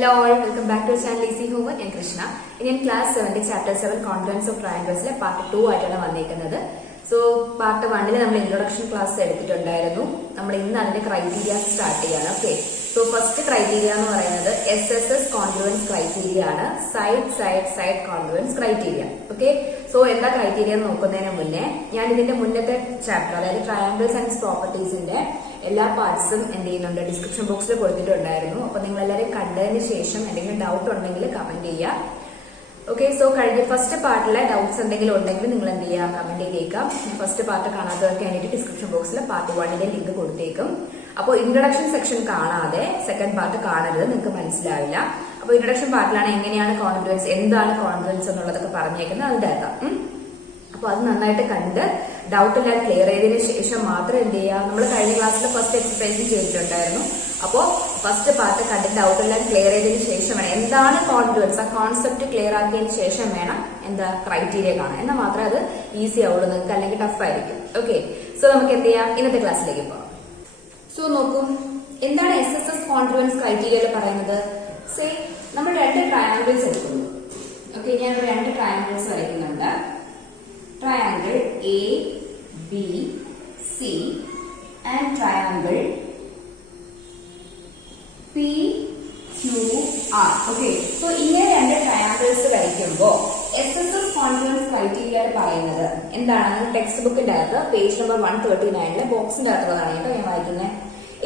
Hello all, welcome back to our channel Easy Homework. I am Krishna. In class 7 chapter 7 Confluence of Triangles part 2 ആയിട്ടാണ് വന്നിരിക്കുന്നത്. So part 1 നമ്മൾ introduction class എടുത്തിട്ടുണ്ടായിരുന്നു. നമ്മൾ ഇന്ന് അതിന്റെ criteria start ചെയ്യാണ്. Okay. So first criteria എന്ന് പറയുന്നത് SSS congruence criteria ആണ്. Side congruence criteria. Okay. So എന്താ criteria എന്ന് നോക്കുന്നതിന് മുന്നേ ഞാൻ ഇതിന്റെ മുന്നത്തെ ചാപ്റ്റർ അതായത് ട്രയാങ്കിൾസ് ആൻഡ് പ്രോപ്പർട്ടീസിന്റെ എല്ലാ പാർട്സും എന്ത് ചെയ്യുന്നുണ്ട് ഡിസ്ക്രിപ്ഷൻ ബോക്സിൽ കൊടുത്തിട്ടുണ്ടായിരുന്നു. അപ്പൊ നിങ്ങൾ എല്ലാവരും കണ്ടതിന് ശേഷം എന്തെങ്കിലും ഡൗട്ട് ഉണ്ടെങ്കിൽ കമന്റ് ചെയ്യുക. ഓക്കെ, സോ കഴിഞ്ഞ ഫസ്റ്റ് പാർട്ടിലെ ഡൗട്ട്സ് എന്തെങ്കിലും ഉണ്ടെങ്കിൽ നിങ്ങൾ എന്ത് ചെയ്യുക, കമന്റ് ചെയ്തേക്കാം. ഫസ്റ്റ് പാർട്ട് കാണാത്തവർക്ക് വേണ്ടിയിട്ട് ഡിസ്ക്രിപ്ഷൻ ബോക്സിൽ പാർട്ട് 1ന്റെ ലിങ്ക് കൊടുത്തേക്കും. അപ്പോൾ ഇൻട്രൊഡക്ഷൻ സെക്ഷൻ കാണാതെ സെക്കൻഡ് പാർട്ട് കാണരുത്, നിങ്ങൾക്ക് മനസ്സിലാവില്ല. അപ്പോൾ ഇൻട്രൊഡക്ഷൻ പാർട്ടിലാണ് എങ്ങനെയാണ് കോൺഫിഡൻസ്, എന്താണ് കോൺഫിഡൻസ് എന്നുള്ളതൊക്കെ പറഞ്ഞേക്കുന്നത്, അതിന്റെ അർത്ഥം. അപ്പൊ അത് നന്നായിട്ട് കണ്ട് ഡൗട്ട് എല്ലാം ക്ലിയർ ചെയ്തതിനു ശേഷം മാത്രം എന്ത് ചെയ്യുക, നമ്മൾ കഴിഞ്ഞ ക്ലാസ്സിൽ ഫസ്റ്റ് എക്സസൈസ് ചെയ്തിട്ടുണ്ടായിരുന്നു. അപ്പോൾ ഫസ്റ്റ് പാർട്ട് കണ്ട് ഡൗട്ട് എല്ലാം ക്ലിയർ ചെയ്തതിനു ശേഷം വേണം എന്താണ് കോൺഫിഡൻസ്, ആ കോൺസെപ്റ്റ് ക്ലിയർ ആക്കിയതിന് ശേഷം വേണം എന്താ ക്രൈറ്റീരിയ കാണാൻ. എന്നാൽ മാത്രമേ അത് ഈസി ആവുള്ളൂ നിങ്ങൾക്ക്, അല്ലെങ്കിൽ ടഫ് ആയിരിക്കും. ഓക്കെ, സോ നമുക്ക് എന്ത് ചെയ്യാം, ഇന്നത്തെ ക്ലാസ്സിലേക്ക് പോകാം. സോ നോക്കൂ, എന്താണ് SSS കോൺഫിഡൻസ് ക്രൈറ്റീരിയയിൽ പറയുന്നത്. സേ നമ്മൾ രണ്ട് ട്രയാങ്കിൾസ് എടുക്കുന്നു. ഓക്കെ, ഞാൻ രണ്ട് triangles വരയ്ക്കുന്നുണ്ട്. Triangle A, B, C and triangle P, Q, R. Okay, so ഇങ്ങനെ രണ്ട് ട്രയാങ്കിൾസ് വരയ്ക്കുമ്പോൾ SSS കോൺഫിഡൻസ് ക്രൈറ്റീരിയ പറയുന്നത് എന്താണ്, ടെക്സ്റ്റ് ബുക്കിന്റെ അകത്ത് പേജ് നമ്പർ 139 ബോക്സിന്റെ അകത്തുള്ളതാണ് കേട്ടോ ഞാൻ വായിക്കുന്നത്.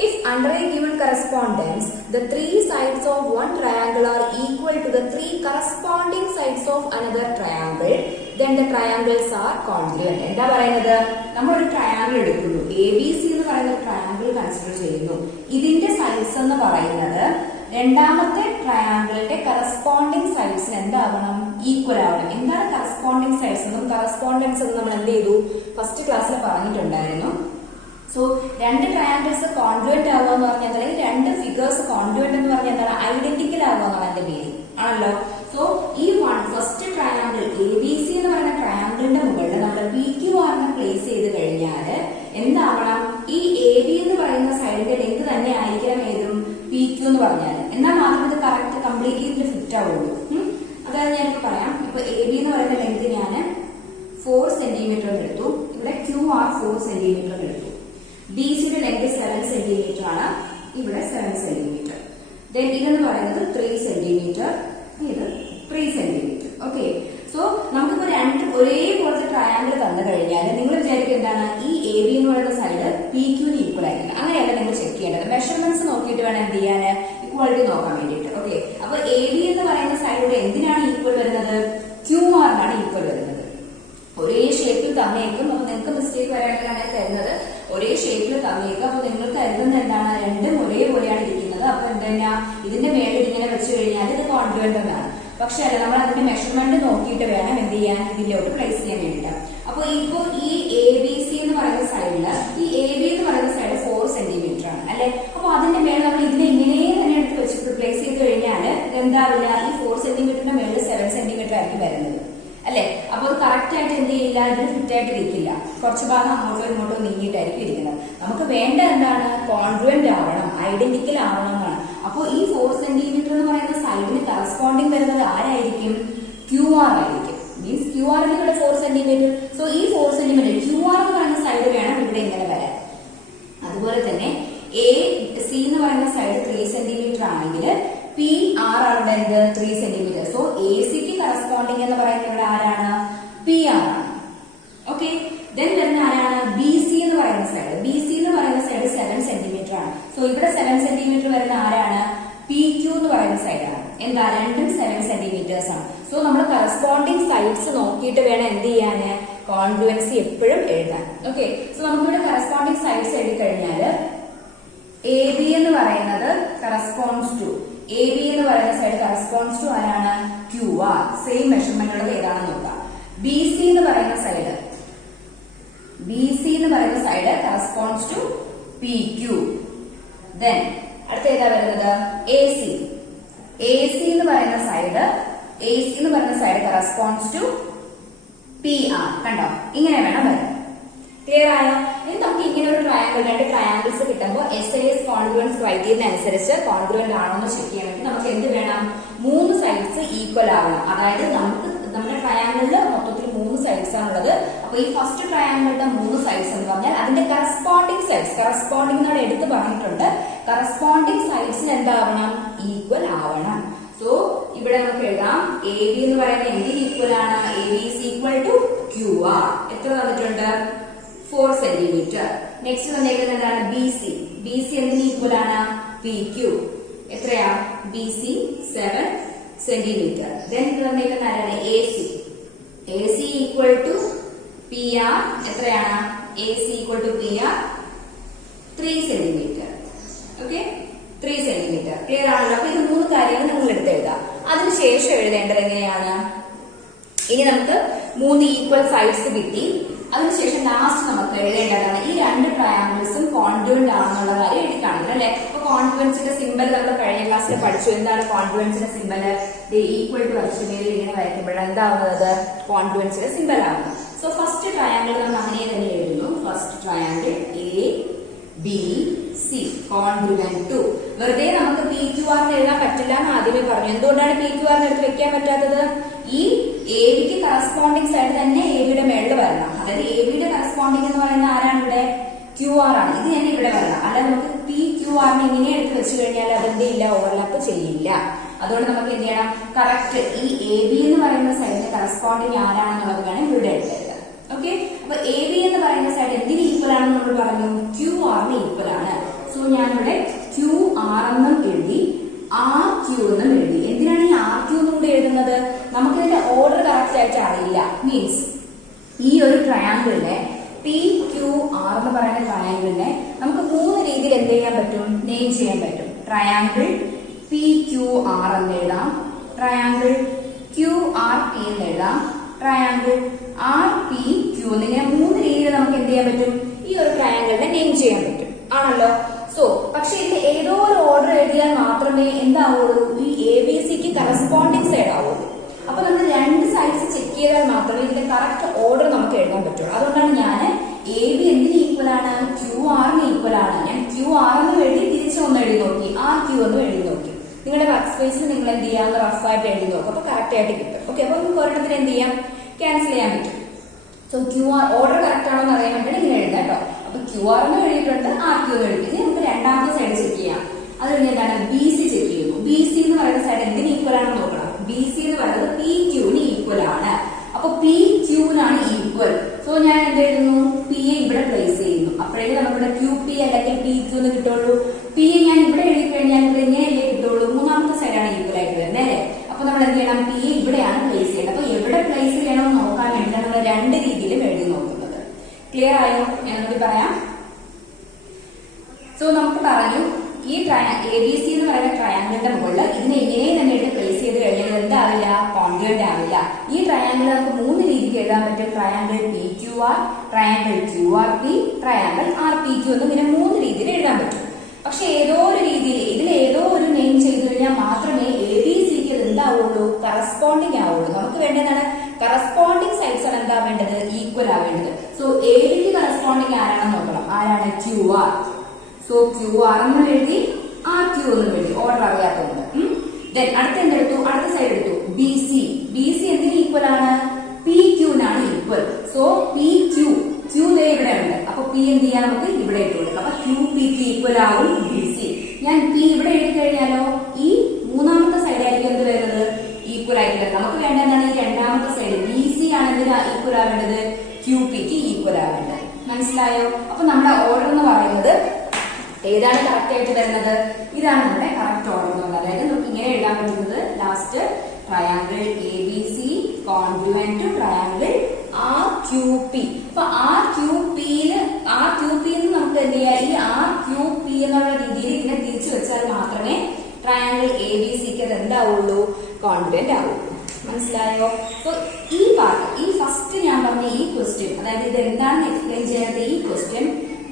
If under a given correspondence, the three sides of one triangle are equal to the three corresponding sides of another triangle, then the triangles are congruent. എന്താ പറയുന്നത്, നമ്മൾ ഒരു ട്രയാങ്കിൾ എടുക്കുന്നു, ABC എന്ന് പറയുന്ന ട്രയാങ്കിൾ കൺസിഡർ ചെയ്യുന്നു. ഇതിന്റെ സൈഡ്സ് എന്ന് പറയുന്നത് രണ്ടാമത്തെ ട്രയാങ്കിളിന്റെ കറസ്പോണ്ടിങ് സൈഡ്സിന് എന്താവണം, ഈക്വൽ ആവണം. എന്താണ് കറസ്പോണ്ടിങ് സൈഡ്സ് എന്നും കറസ്പോണ്ടൻസ് എന്ന് നമ്മൾ എന്ത് ചെയ്തു, ഫസ്റ്റ് ക്ലാസ്സിൽ പറഞ്ഞിട്ടുണ്ടായിരുന്നു. സോ രണ്ട് ട്രയാങ്കിൾസ് കോൺഗ്രുവന്റ് ആവുക എന്ന് പറഞ്ഞാൽ, അല്ലെങ്കിൽ രണ്ട് ഫിഗേഴ്സ് കോൺഗ്രുവന്റ് എന്ന് പറഞ്ഞാൽ എന്താണ്, ഐഡന്റിക്കൽ ആവുക എന്നാണ് എന്റെ മീനിങ് ആണല്ലോ. സോ ഈ ഫസ്റ്റ് ട്രയാങ്കിൾ ABC എന്ന് പറയുന്ന ട്രയാങ്കിളിന്റെ മുകളിൽ നമ്മൾ PQR പ്ലേസ് ചെയ്ത് കഴിഞ്ഞാൽ എന്താവണം, ഈ AB എന്ന് പറയുന്ന സൈഡിന്റെ ലെങ്ത് തന്നെ ആയിരിക്കണം ഏതും PQ എന്ന് പറഞ്ഞാൽ. എന്നാൽ മാത്രമേ ഇത് കറക്റ്റ് കംപ്ലീറ്റ്ലി ഫിറ്റ് ആവുള്ളൂ. അതായത് ഞാനിപ്പോ പറയാം, ഇപ്പൊ AB എന്ന് പറയുന്ന ലെങ്ത് ഞാൻ 4 സെന്റിമീറ്റർ എടുത്തു, ഇവിടെ QR 4 സെന്റിമീറ്റർ എടുത്തു. BCയുടെ ലെങ്ത് 7 സെന്റിമീറ്റർ ആണ്, ഇവിടെ 7 സെന്റിമീറ്റർ. ദെൻ ഇതെന്ന് പറയുന്നത് 3 സെന്റിമീറ്റർ, ഇത് 3 സെന്റിമീറ്റർ. ഓക്കെ, സോ നമുക്കിപ്പോ രണ്ട് ഒരേപോലത്തെ ട്രയാങ്കിൾ തന്നു കഴിഞ്ഞാൽ നിങ്ങൾ വിചാരിക്കും എന്താണ്, ഈ AB എന്ന് പറയുന്ന സൈഡ് PQന് ഈക്വൽ ആയിരിക്കില്ല. അങ്ങനെയല്ല നിങ്ങൾ ചെക്ക് ചെയ്യേണ്ടത്. മെഷർമെന്റ്സ് നോക്കിയിട്ട് വേണം എന്ത് ചെയ്യാൻ, ഇക്വാളിറ്റി നോക്കാൻ വേണ്ടിയിട്ട്. ഓക്കെ, അപ്പൊ AB എന്ന് പറയുന്ന സൈഡിലൂടെ എന്തിനാണ് ഈക്വൽ വരുന്നത്, QRനാണ് ഈക്വൽ വരുന്നത്. ഒരേ ഷേപ്പിൽ തന്നേക്കും, അപ്പൊ നിങ്ങൾക്ക് മിസ്റ്റേക്ക് വരാണെങ്കിൽ അങ്ങനെ തരുന്നത് ഒരേ ഷേപ്പിൽ തന്നേക്കും. അപ്പൊ നിങ്ങൾ കരുതുന്നത് എന്താണ്, രണ്ടും ഒരേപോലെയാണ് ഇരിക്കുന്നത്. അപ്പൊ എന്താ, ഇതിന്റെ മേളിൽ ഇങ്ങനെ വെച്ച് കഴിഞ്ഞാൽ ഇത് കോൺഗ്രുവന്റ് എന്നാണ്. പക്ഷെ അല്ല, നമ്മൾ അതിന്റെ മെഷർമെന്റ് നോക്കിയിട്ട് വേണം എന്ത് ചെയ്യാൻ, ഇതിലോട്ട് പ്ലേസ് ചെയ്യാൻ വേണ്ടിയിട്ട്. അപ്പൊ ഇപ്പൊ ഈ ABC എന്ന് പറയുന്ന സൈഡില് ഈ AB എന്ന് പറയുന്ന സൈഡ് 4 സെന്റിമീറ്റർ ആണ് അല്ലെ. അപ്പൊ അതിന്റെ മേളിൽ നമ്മൾ ഇതിനെ ഇങ്ങനെ തന്നെ എടുത്ത് വെച്ചിട്ട് പ്ലേസ് ചെയ്ത് കഴിഞ്ഞാൽ എന്താവില്ല, ഈ 4 സെന്റിമീറ്ററിന്റെ മേളിൽ 7 സെന്റിമീറ്റർ ആയിരിക്കും വരുന്നത് അല്ലെ. അപ്പൊ അത് കറക്റ്റ് ആയിട്ട് എന്ത് ചെയ്യില്ല, ഇതിന് ഫിറ്റ് ആയിട്ട് ഇരിക്കില്ല, കുറച്ച് ഭാഗം അങ്ങോട്ടോ ഇങ്ങോട്ടോ നീങ്ങിയിട്ടായിരിക്കും ഇരിക്കുന്നത്. നമുക്ക് വേണ്ട എന്താണ്, കോൺഗ്രുവന്റ് ആവണം, ഐഡന്റിക്കൽ ആവണം എന്നാണ്. അപ്പൊ ഈ 4 സെന്റിമീറ്റർ എന്ന് പറയുന്ന സൈഡിന് കറസ്പോണ്ടിങ് വരുന്നത് ആരായിരിക്കും, QR ആയിരിക്കും. മീൻസ് QR ഇവിടെ 4 സെന്റിമീറ്റർ. സോ ഈ 4 സെന്റിമീറ്റർ QR എന്ന് പറയുന്ന സൈഡ് വേണം ഇവിടെ ഇങ്ങനെ വരാൻ. അതുപോലെ തന്നെ AC എന്ന് പറയുന്ന സൈഡ് 3 സെന്റിമീറ്റർ ആണെങ്കിൽ PR ആണ് എന്ത്, 3 സെന്റിമീറ്റർ. സോ ACക്ക് കറസ്പോണ്ടിങ് എന്ന് പറയുന്നത് ഇവിടെ ആരാണ്, PR ആണ്. ഓക്കെ, ദെൻ വരുന്ന ആരാണ്, BC എന്ന് പറയുന്ന സൈഡ്. BC എന്ന് പറയുന്ന സൈഡ് 7 സെന്റിമീറ്റർ ആണ്. സോ ഇവിടെ 7 സെന്റിമീറ്റർ വരുന്ന ആരാണ്, PQ എന്ന് പറയുന്ന സൈഡാണ്. എന്താ, രണ്ടും 7 സെന്റിമീറ്റേഴ്സ് ആണ്. സോ നമ്മൾ കറസ്പോണ്ടിങ് സൈഡ്സ് നോക്കിയിട്ട് വേണം എന്ത് ചെയ്യാന്, കോൺഗ്രുവൻസി എപ്പോഴും എഴുതാൻ. ഓക്കെ, സോ നമുക്കിവിടെ കറസ്പോണ്ടിങ് സൈഡ്സ് എഴുതി കഴിഞ്ഞാൽ AB എന്ന് പറയുന്നത് കറസ്പോണ്ട്സ് ടു AB എന്ന് പറയുന്ന സൈഡ് കറസ്പോണ്ട്സ് ടു ആരാണ്, QR. സെയിം മെഷർമെന്റ് ഉള്ളത് ഏതാണെന്ന് നോക്കാം. BC എന്ന് പറയുന്ന side corresponds to PQ. Then അടുത്ത ഏതാ വരുന്നത്, AC എന്ന് പറയുന്ന സൈഡ് കറസ്പോണ്ട്സ് ടു PR. കണ്ടോ, ഇങ്ങനെ വേണം വരാൻ. ക്ലിയർ ആയോ? ഇനി നമുക്ക് ഇങ്ങനെ ഒരു ട്രയാങ്കിൾ, രണ്ട് ട്രയാങ്കിൾസ് കിട്ടുമ്പോൾ SAS കോൺഗ്രുവൻസ് ക്രൈറ്റീരിയൻ അനുസരിച്ച് കോൺഗ്രുവന്റ് ആണോ എന്ന് ചെക്ക് ചെയ്യാൻ വേണ്ടി നമുക്ക് എന്ത് വേണം? 3 സൈഡ്സ് ഈക്വൽ ആവണം. അതായത് നമുക്ക് നമ്മുടെ ട്രയാങ്കിളിൽ മൊത്തത്തിൽ 3 സൈഡ്സ് ആണുള്ളത്. അപ്പൊ ഈ ഫസ്റ്റ് ട്രയാങ്കിളിന്റെ 3 സൈഡ്സ് എന്ന് പറഞ്ഞാൽ അതിന്റെ കറസ്പോണ്ടിങ് സൈഡ്സ്, കറസ്പോണ്ടിങ് എന്നാണ് എടുത്ത് പറഞ്ഞിട്ടുണ്ട്. കറസ്പോണ്ടിങ് സൈഡ്സിന് എന്താവണം? ഈക്വൽ ആവണം. സോ ഇവിടെ നമുക്ക് എഴുതാം AB എന്ന് പറയുന്നത് എന്തിന് ഈക്വൽ ആണ്? AB is equal to QR. എത്ര തന്നിട്ടുണ്ട്? 4 സെന്റിമീറ്റർ. നെക്സ്റ്റ് തന്നേക്കുന്നത് എന്താണ്? BC. BC എന്തിന് ഈക്വൽ ആണ്? PQ. എത്രയാ? BC 7 centimetre. ദെൻ തന്നേക്കുന്ന ആരാണ്? AC. AC equal to PR. എത്രയാണ്? AC equal to PR 3 centimetre. Okay, 3 centimetre. Clear ആണല്ലോ? അപ്പൊ ഇത് 3 കാര്യങ്ങൾ നിങ്ങൾ എടുത്ത് എഴുതാം. അതിനുശേഷം എഴുതേണ്ടത് എങ്ങനെയാണ്? ഇനി നമുക്ക് 3 ഈക്വൽ സൈഡ്സ് കിട്ടി. അതിനുശേഷം ലാസ്റ്റ് നമുക്ക് എഴുതേണ്ടതാണ് ഈ 2 ട്രയാങ്കിൾസും കോൺഗ്രുവന്റ് ആണെന്നുള്ള കാര്യം എഴുതി കാണിക്കണം അല്ലെ? അപ്പൊ കോൺഗ്രുവൻസിന്റെ സിമ്പൽ നമ്മൾ കഴിഞ്ഞ ക്ലാസ്സിൽ പഠിച്ചു. എന്താണ് കോൺഗ്രുവൻസിന്റെ സിമ്പൽ? ഈക്വൽ ടു അക്ഷരമേൽ ഇങ്ങനെ വരയ്ക്കുമ്പോഴാണ് എന്താവുന്നത്? കോൺഗ്രുവൻസിന്റെ സിമ്പൽ ആവുന്നത്. സോ ഫസ്റ്റ് ട്രയാങ്കിൾ നമ്മൾ അങ്ങനെ തന്നെ എഴുതുന്നു. First triangle ABC congruent to. വെറുതെ നമുക്ക് PQR എഴുതാൻ പറ്റില്ല എന്ന് ആദ്യമേ പറഞ്ഞു. എന്തുകൊണ്ടാണ് PQR എടുത്ത് വെക്കാൻ പറ്റാത്തത്? ഈ ABക്ക് കറസ്പോണ്ടിങ് സൈഡ് തന്നെ ABയുടെ മേളിൽ വരണം. അതായത് ABയുടെ കറസ്പോണ്ടിങ് എന്ന് പറയുന്ന ആരാണ് ഇവിടെ? QR ആണ്. ഇത് തന്നെ ഇവിടെ വരണം. അല്ലാതെ നമുക്ക് PQR ഇങ്ങനെ എടുത്ത് വെച്ച് കഴിഞ്ഞാൽ അതിന്റെ ഇല്ല, ഓവർലാപ്പ് ചെയ്യില്ല. അതുകൊണ്ട് നമുക്ക് എന്ത് ചെയ്യണം? കറക്റ്റ് ഈ AB എന്ന് പറയുന്ന സൈഡിന്റെ കറസ്പോണ്ടിങ് ആരാണെന്നുള്ളത് വേണം ഇവിടെ എടുത്തത്. ഓക്കെ, അപ്പൊ AB എന്ന് പറയുന്ന സൈഡ് എന്തിന് ഈക്വൽ ആണെന്ന് നമ്മൾ പറഞ്ഞു? QR ഈക്വൽ ആണ്. സോ ഞാനിവിടെ QR എന്നും എഴുതി, RQ എന്നും എഴുതി. എന്തിനാണ് ഈ RQ എന്നും കൂടെ എഴുതുന്നത്? നമുക്കിതിന്റെ ഓർഡർ കറക്റ്റ് ആയിട്ട് അറിയില്ല. മീൻസ് ഈ ഒരു ട്രയാങ്കിളിനെ PQR എന്ന് പറയുന്ന ട്രയാങ്കിളിനെ നമുക്ക് 3 രീതിയിൽ എന്ത് ചെയ്യാൻ പറ്റും? നെയിം ചെയ്യാൻ പറ്റും. ട്രയാങ്കിൾ PQR എന്ന് എഴുതാം, ട്രയാങ്കിൾ QRP എന്ന് എഴുതാം, ട്രയാങ്കിൾ RPQ എന്നിങ്ങനെ 3 രീതിയിൽ നമുക്ക് എന്ത് ചെയ്യാൻ പറ്റും? ഈ ഒരു ട്രയാങ്കിളിനെ നെയിം ചെയ്യാൻ പറ്റും. ആണല്ലോ? സോ പക്ഷെ ഇതിൽ ഏതോ ഒരു ഓർഡർ എഴുതിയാൽ മാത്രമേ എന്താവുള്ളൂ? ഈ ABCക്ക് കറസ്പോണ്ടിങ് സൈഡ് ആവുള്ളൂ. അപ്പൊ നമ്മൾ 2 സൈഡ്സ് ചെക്ക് ചെയ്താൽ മാത്രമേ ഇതിന്റെ കറക്റ്റ് ഓർഡർ നമുക്ക് എഴുതാൻ പറ്റുള്ളൂ. അതുകൊണ്ടാണ് ഞാൻ AB എന്തിന് ഈക്വൽ ആണ്? QR ഈക്വൽ ആണ്. ഞാൻ QR എന്ന് എഴുതി തിരിച്ചൊന്ന് എഴുതി നോക്കി, RQ എന്ന് എഴുതി നോക്കി. നിങ്ങളുടെ വർക്ക് സ്പേസിൽ നിങ്ങൾ എന്ത് ചെയ്യാം? റഫായിട്ട് എഴുതി നോക്കും. അപ്പൊ കറക്റ്റ് ആയിട്ട് കിട്ടും. ഓക്കെ, അപ്പൊ നമുക്ക് ഒരെണ്ണത്തിന് എന്ത് ചെയ്യാം? ക്യാൻസൽ ചെയ്യാൻ പറ്റും. സോ QR ഓർഡർ കറക്റ്റ് ആണോ എന്ന് അറിയാൻ വേണ്ടിയിട്ട് ഇങ്ങനെ എഴുതാം കേട്ടോ. അപ്പൊ QR എന്ന് എഴുതിയിട്ടുണ്ട്, RQ എന്ന് എഴുതി. ഇനി നമുക്ക് രണ്ടാമത്തെ സൈഡ് ചെക്ക് ചെയ്യാം. അത് കഴിഞ്ഞ് എന്താണ്? BC ചെക്ക് ചെയ്യുന്നു. BC എന്ന് പറയുന്ന സൈഡ് എന്തിന് ഈക്വൽ ആണെന്ന് നോക്കണം. BC എന്ന് പറയുന്നത് PQന് ഈക്വൽ ആണ്. അപ്പൊ PQനാണ് ഈക്വൽ. സോ ഞാൻ എന്ത് എഴുതുന്നു? P ഇവിടെ പ്ലേസ് ചെയ്യുന്നു. അപ്പോഴേക്കും നമ്മുടെ QP അല്ലെങ്കിൽ PQ എന്ന് കിട്ടുള്ളൂ. P ഞാൻ ഇവിടെ എഴുതി കഴിഞ്ഞാൽ ഇവിടെ ഇങ്ങനെയല്ലേ കിട്ടുള്ളൂ. മൂന്നാമത്തെ സൈഡാണ് ഈക്വൽ ആയിട്ട് വരുന്നത് അല്ലേ? അപ്പൊ നമ്മൾ എന്ത് ചെയ്യണം? P ഇവിടെയാണ് പ്ലേസ് ചെയ്യുന്നത്. അപ്പൊ എവിടെ പ്ലേസ് ചെയ്യണമെന്ന് നോക്കാൻ വേണ്ടിയിട്ടാണ് നമ്മൾ 2 രീതിയിലും എഴുതി നോക്കുന്നത്. ക്ലിയർ ആയോ? ഞാനൊന്ന് പറയാം. സോ നമുക്ക് പറഞ്ഞു ഈ ABC എന്ന് പറയുന്ന ട്രയാങ്കിളിന്റെ മുകളിൽ ഇതിനെ ഇങ്ങനെ തന്നെ എടുത്ത് പ്ലേസ് ചെയ്ത് കഴിഞ്ഞാൽ എന്താവില്ല? കോൺഗ്രുവന്റ് ആവില്ല. ഈ ട്രയാങ്കിൾ നമുക്ക് 3 രീതിക്ക് എഴുതാൻ പറ്റും. Triangle PQR, triangle QRP, triangle RPQ എന്നും ഇങ്ങനെ 3 രീതിയിൽ എഴുതാൻ പറ്റും. പക്ഷെ ഏതോ ഒരു രീതിയിൽ ഇതിൽ ഏതോ ഒരു നെയിം ചെയ്തു കഴിഞ്ഞാൽ മാത്രമേ ABCക്ക് ഇത് എന്താവുള്ളൂ? കറസ്പോണ്ടിങ് ആവുള്ളൂ. നമുക്ക് വേണ്ടതാണ് കറസ്പോണ്ടിങ് സൈഡ്സ് ആണ് എന്താ വേണ്ടത്? ഈക്വൽ ആവേണ്ടത്. സോ ABക്ക് കറസ്പോണ്ടിങ് ആരാണെന്ന് നോക്കണം. ആരാണ്? QR. സോ QR എന്നും എഴുതി, RQ എന്നും എഴുതി, ഓർഡർ അറിയാത്തതുകൊണ്ട്. ദെൻ അടുത്ത എന്തെടുത്തു? അടുത്ത സൈഡ് എടുത്തു. BC. BC എന്തിന് ഈക്വൽ ആണ്? PQനാണ് ഈക്വൽ. സോ PQ, Q ഇവിടെ ഉണ്ട്. അപ്പൊ P എന്ത് ചെയ്യാൻ? നമുക്ക് ഇവിടെ ഇട്ട് കൊടുക്കാം. അപ്പൊ QPക്ക് ഈക്വൽ ആവും BC. ഞാൻ P ഇവിടെ എഴുതി കഴിഞ്ഞാലോ ഈ മൂന്നാമത്തെ സൈഡ് ആയിരിക്കും എന്ത് വരുന്നത്? ഈക്വൽ ആയിട്ട്. നമുക്ക് വേണ്ട എന്താണ്? ഈ രണ്ടാമത്തെ സൈഡ് BC ആണ് എന്തിനാ ഈക്വൽ ആവേണ്ടത്? QPക്ക് ഈക്വൽ ആവേണ്ടത്. മനസ്സിലായോ? അപ്പൊ നമ്മുടെ ഓർഡർ എന്ന് പറയുന്നത് ഏതാണ് കറക്റ്റ് ആയിട്ട് വരുന്നത്? ഇതാണ് നമ്മുടെ കറക്റ്റ് ഓർഡർ എന്നുള്ളത്. അതായത് നമുക്ക് ഇങ്ങനെ എഴുതാൻ പറ്റുന്നത് last triangle ABC congruent to triangle RQP. അപ്പൊ RQP എന്ന് നമുക്ക് എന്ത് ചെയ്യാം? ഈ RQP എന്നുള്ള രീതിയിൽ ഇതിനെ തിരിച്ചു വെച്ചാൽ മാത്രമേ ട്രയാങ്കിൾ ABCക്ക് അത് എന്താവുള്ളൂ? കോൺഗ്രുവന്റ് ആവുള്ളൂ. മനസ്സിലായോ? സോ ഈ പാർട്ട്, ഈ ഫസ്റ്റ് ഞാൻ പറഞ്ഞ ഈ ക്വസ്റ്റ്യൻ, അതായത് ഇത് എന്താണെന്ന് എക്സ്പ്ലെയിൻ ചെയ്യാത്ത ഈ ക്വസ്റ്റ്യൻ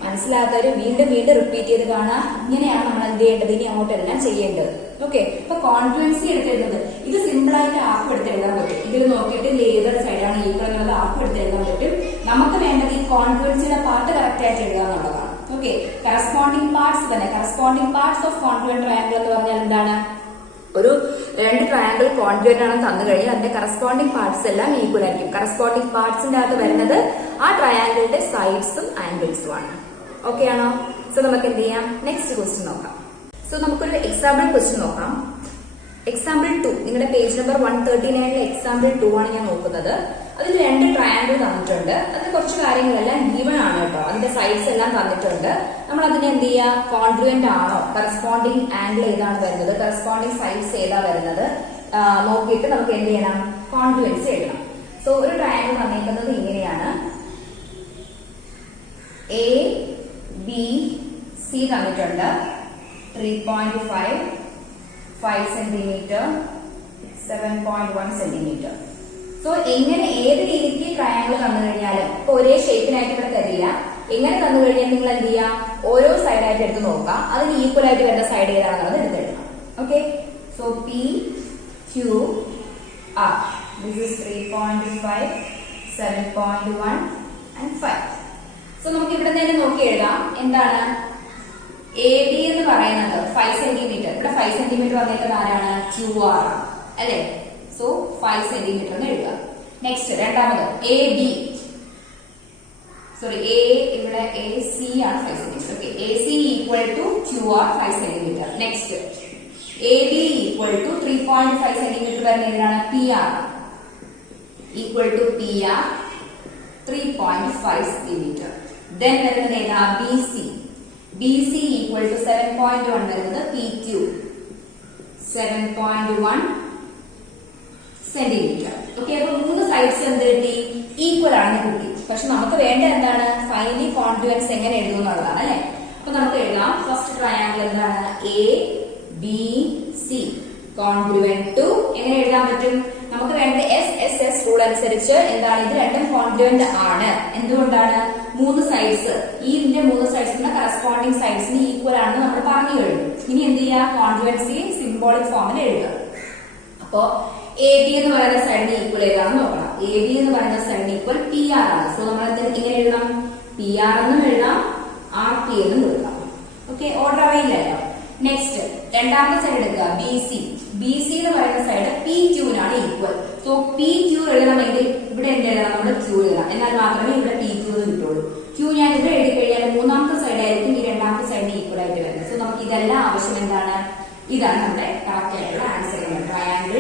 മനസ്സിലാത്തവര് വീണ്ടും റിപ്പീറ്റ് ചെയ്ത് കാണാം. ഇങ്ങനെയാണ് നമ്മൾ എന്ത് ചെയ്യേണ്ടത്? ഇനി അങ്ങോട്ടെല്ലാം ചെയ്യേണ്ടത്. ഓക്കെ, അപ്പൊ കോൺഗ്രുവൻസി എടുത്തെഴുതുന്നത് ഇത് സിമ്പിൾ ആയിട്ട് ആർക്കും എടുത്ത് എഴുതാൻ പറ്റും. ഇതിൽ നോക്കിയിട്ട് ഏതൊരു സൈഡാണ് ഈക്വൽ എന്നുള്ളത് ആർക്കും എടുത്ത് എഴുതാൻ പറ്റും. നമുക്ക് വേണ്ടത് ഈ കോൺഗ്രുവൻസിയുടെ പാർട്ട് കറക്റ്റ് ആയിട്ട് എഴുതുക എന്നുള്ളതാണ്. ഓക്കെ, കറസ്പോണ്ടിങ് പാർട്സ് തന്നെ, corresponding parts of congruent triangle എന്ന് പറഞ്ഞാൽ എന്താണ്? ഒരു രണ്ട് ട്രയാങ്കിൾ കോൺഗ്രുവന്റ് ആണ് തന്നു കഴിഞ്ഞാൽ അതിന്റെ കറസ്പോണ്ടിങ് പാർട്സ് എല്ലാം ഈക്വൽ ആയിരിക്കും. കറസ്പോണ്ടിങ് പാർട്സിന്റെ അകത്ത് വരുന്നത് ആ ട്രയാങ്കിളിന്റെ സൈഡ്സും ആംഗിൾസും ആണ്. ഓക്കെ ആണോ? സോ നമുക്ക് എന്ത് ചെയ്യാം? നെക്സ്റ്റ് ക്വസ്റ്റ്യൻ നോക്കാം. സോ നമുക്കൊരു എക്സാമ്പിൾ ക്വസ്റ്റ്യൻ നോക്കാം. എക്സാമ്പിൾ 2, നിങ്ങളുടെ പേജ് നമ്പർ 139 എക്സാമ്പിൾ 2 ആണ് ഞാൻ നോക്കുന്നത്. അതിൽ രണ്ട് ട്രയാങ്കിൾ തന്നിട്ടുണ്ട്. അതിൽ കുറച്ച് കാര്യങ്ങളെല്ലാം ഗിവൺ ആണ് കേട്ടോ. അതിന്റെ സൈഡ്സ് എല്ലാം തന്നിട്ടുണ്ട്. നമ്മൾ അതിനെ എന്ത് ചെയ്യുക? കോൺഗ്രുവന്റ് ആണോ, കറസ്പോണ്ടിങ് ആംഗിൾ ഏതാണ് വരുന്നത്, കറസ്പോണ്ടിങ് സൈഡ്സ് ഏതാ വരുന്നത് നോക്കിയിട്ട് നമുക്ക് എന്ത് ചെയ്യണം? കോൺഗ്രുവൻസ് എഴുതണം. സോ ഒരു ട്രയാങ്കിൾ തന്നിരിക്കുന്നത് ഇങ്ങനെയാണ്. എ ബി സി തന്നിട്ടുണ്ട്. 3.5 5 സെന്റിമീറ്റർ 7.1 സെന്റിമീറ്റർ. സോ എങ്ങനെ ഏത് രീതിക്ക് ട്രയാങ്കിൾ തന്നു കഴിഞ്ഞാലും ഇപ്പൊ ഒരേ ഷേപ്പിനായിട്ട് ഇവിടെ തരില്ല. എങ്ങനെ തന്നു കഴിഞ്ഞാൽ നിങ്ങൾ എന്ത് ചെയ്യുക? ഓരോ സൈഡായിട്ട് എടുത്ത് നോക്കുക. അതിന് ഈക്വൽ ആയിട്ട് വരുന്ന സൈഡ് ഏതാണെന്നുള്ളത് എടുത്തെടുക്കണം. Okay, so P Q R. This is 3.5 7.1 and 5. So നമുക്ക് ഇവിടെ തന്നെ നോക്കി എഴുതാം. എന്താണ്? എ ബി എന്ന് പറയുന്നത് 5 സെന്റിമീറ്റർ. ഇവിടെ 5 സെന്റിമീറ്റർ വന്നിട്ട് ആരാണ്? ക്യൂ ആർ അല്ലെ? സോ 5 സെന്റിമീറ്റർ എന്ന് എഴുതുക. നെക്സ്റ്റ് രണ്ടാമത് എ ബി, സോറി എ, ഇവിടെ എ സി ആണ് 5 centimetre. Okay, A C equal to Q R 5 centimetre. Next A B equal to 3.5 centimetre വരുന്ന ഏതാണ്? P R equal to P R 3.5 centimetre. Then വരുന്നത് ഏതാ? B C. B C equal to 7.1 വരുന്നത് P Q 7.1 centimetre. Okay, അപ്പൊ 3 sides എന്ത് കിട്ടി? Equal ആണെന്ന് കിട്ടി. പക്ഷെ നമുക്ക് വേണ്ട എന്താണ്? ഫൈനലി കോൺഗ്രുവൻസ് എങ്ങനെ എഴുതും എന്നുള്ളതാണ് അല്ലെ? അപ്പൊ നമുക്ക് എഴുതാം. ഫസ്റ്റ് ട്രയാങ്കിൾ എന്താണ്? A B C congruent to എങ്ങനെ എഴുതാൻ പറ്റും? നമുക്ക് വേണ്ടത് SSS റൂൾ അനുസരിച്ച് എന്താണ്? ഇത് രണ്ടും കോൺഗ്രുവന്റ് ആണ്. എന്തുകൊണ്ടാണ്? 3 സൈഡ്സ്, ഇതിന്റെ 3 സൈഡ്സിന്റെ കറസ്പോണ്ടിങ് സൈഡ്സിന് ഈക്വൽ ആണെന്ന് നമ്മൾ പറഞ്ഞു കഴിഞ്ഞു. ഇനി എന്ത് ചെയ്യുക? കോൺഗ്രുവൻസി സിംബോളിക് ഫോമിൽ എഴുതുക. അപ്പോ എ ബി എന്ന് പറയുന്ന സൈഡിന് ഈക്വൽ ഏതാണെന്ന് നോക്കണം. എ ബി എന്ന് പറയുന്ന സൈഡിന് ഈക്വൽ പി ആർ ആണ്. സോ നമ്മൾ ഇങ്ങനെ എഴുതാം? പി ആർ എന്നും എഴുതാം, ആർ പി എന്നും എഴുതാം. ഓക്കെ, ഓർഡർ അറിയില്ലല്ലോ. നെക്സ്റ്റ് രണ്ടാമത്തെ സൈഡ് എടുക്കുക, ബി സി. ബി സി എന്ന് പറയുന്ന സൈഡ് പി ക്യൂവിനാണ് ഈക്വൽ. സോ പി ക്യൂ എഴുതണമെങ്കിൽ ഇവിടെ എന്ത് എഴുതണം? നമ്മൾ ക്യൂ എഴുതാം. എന്നാൽ മാത്രമേ ഇവിടെ പി ക്യൂ എന്ന് കിട്ടുള്ളൂ. ക്യൂ ഞാൻ ഇവിടെ എഴുതി കഴിഞ്ഞാൽ മൂന്നാമത്തെ സൈഡ് ആയിരിക്കും ഈ രണ്ടാമത്തെ സൈഡിന് ഈക്വൽ ആയിട്ട് വരുന്നത്. സോ നമുക്ക് ഇതെല്ലാം ആവശ്യം എന്താണ്? ഇതാണ് നമ്മുടെ കറക്റ്റ് ആയിട്ടുള്ള answer. Triangle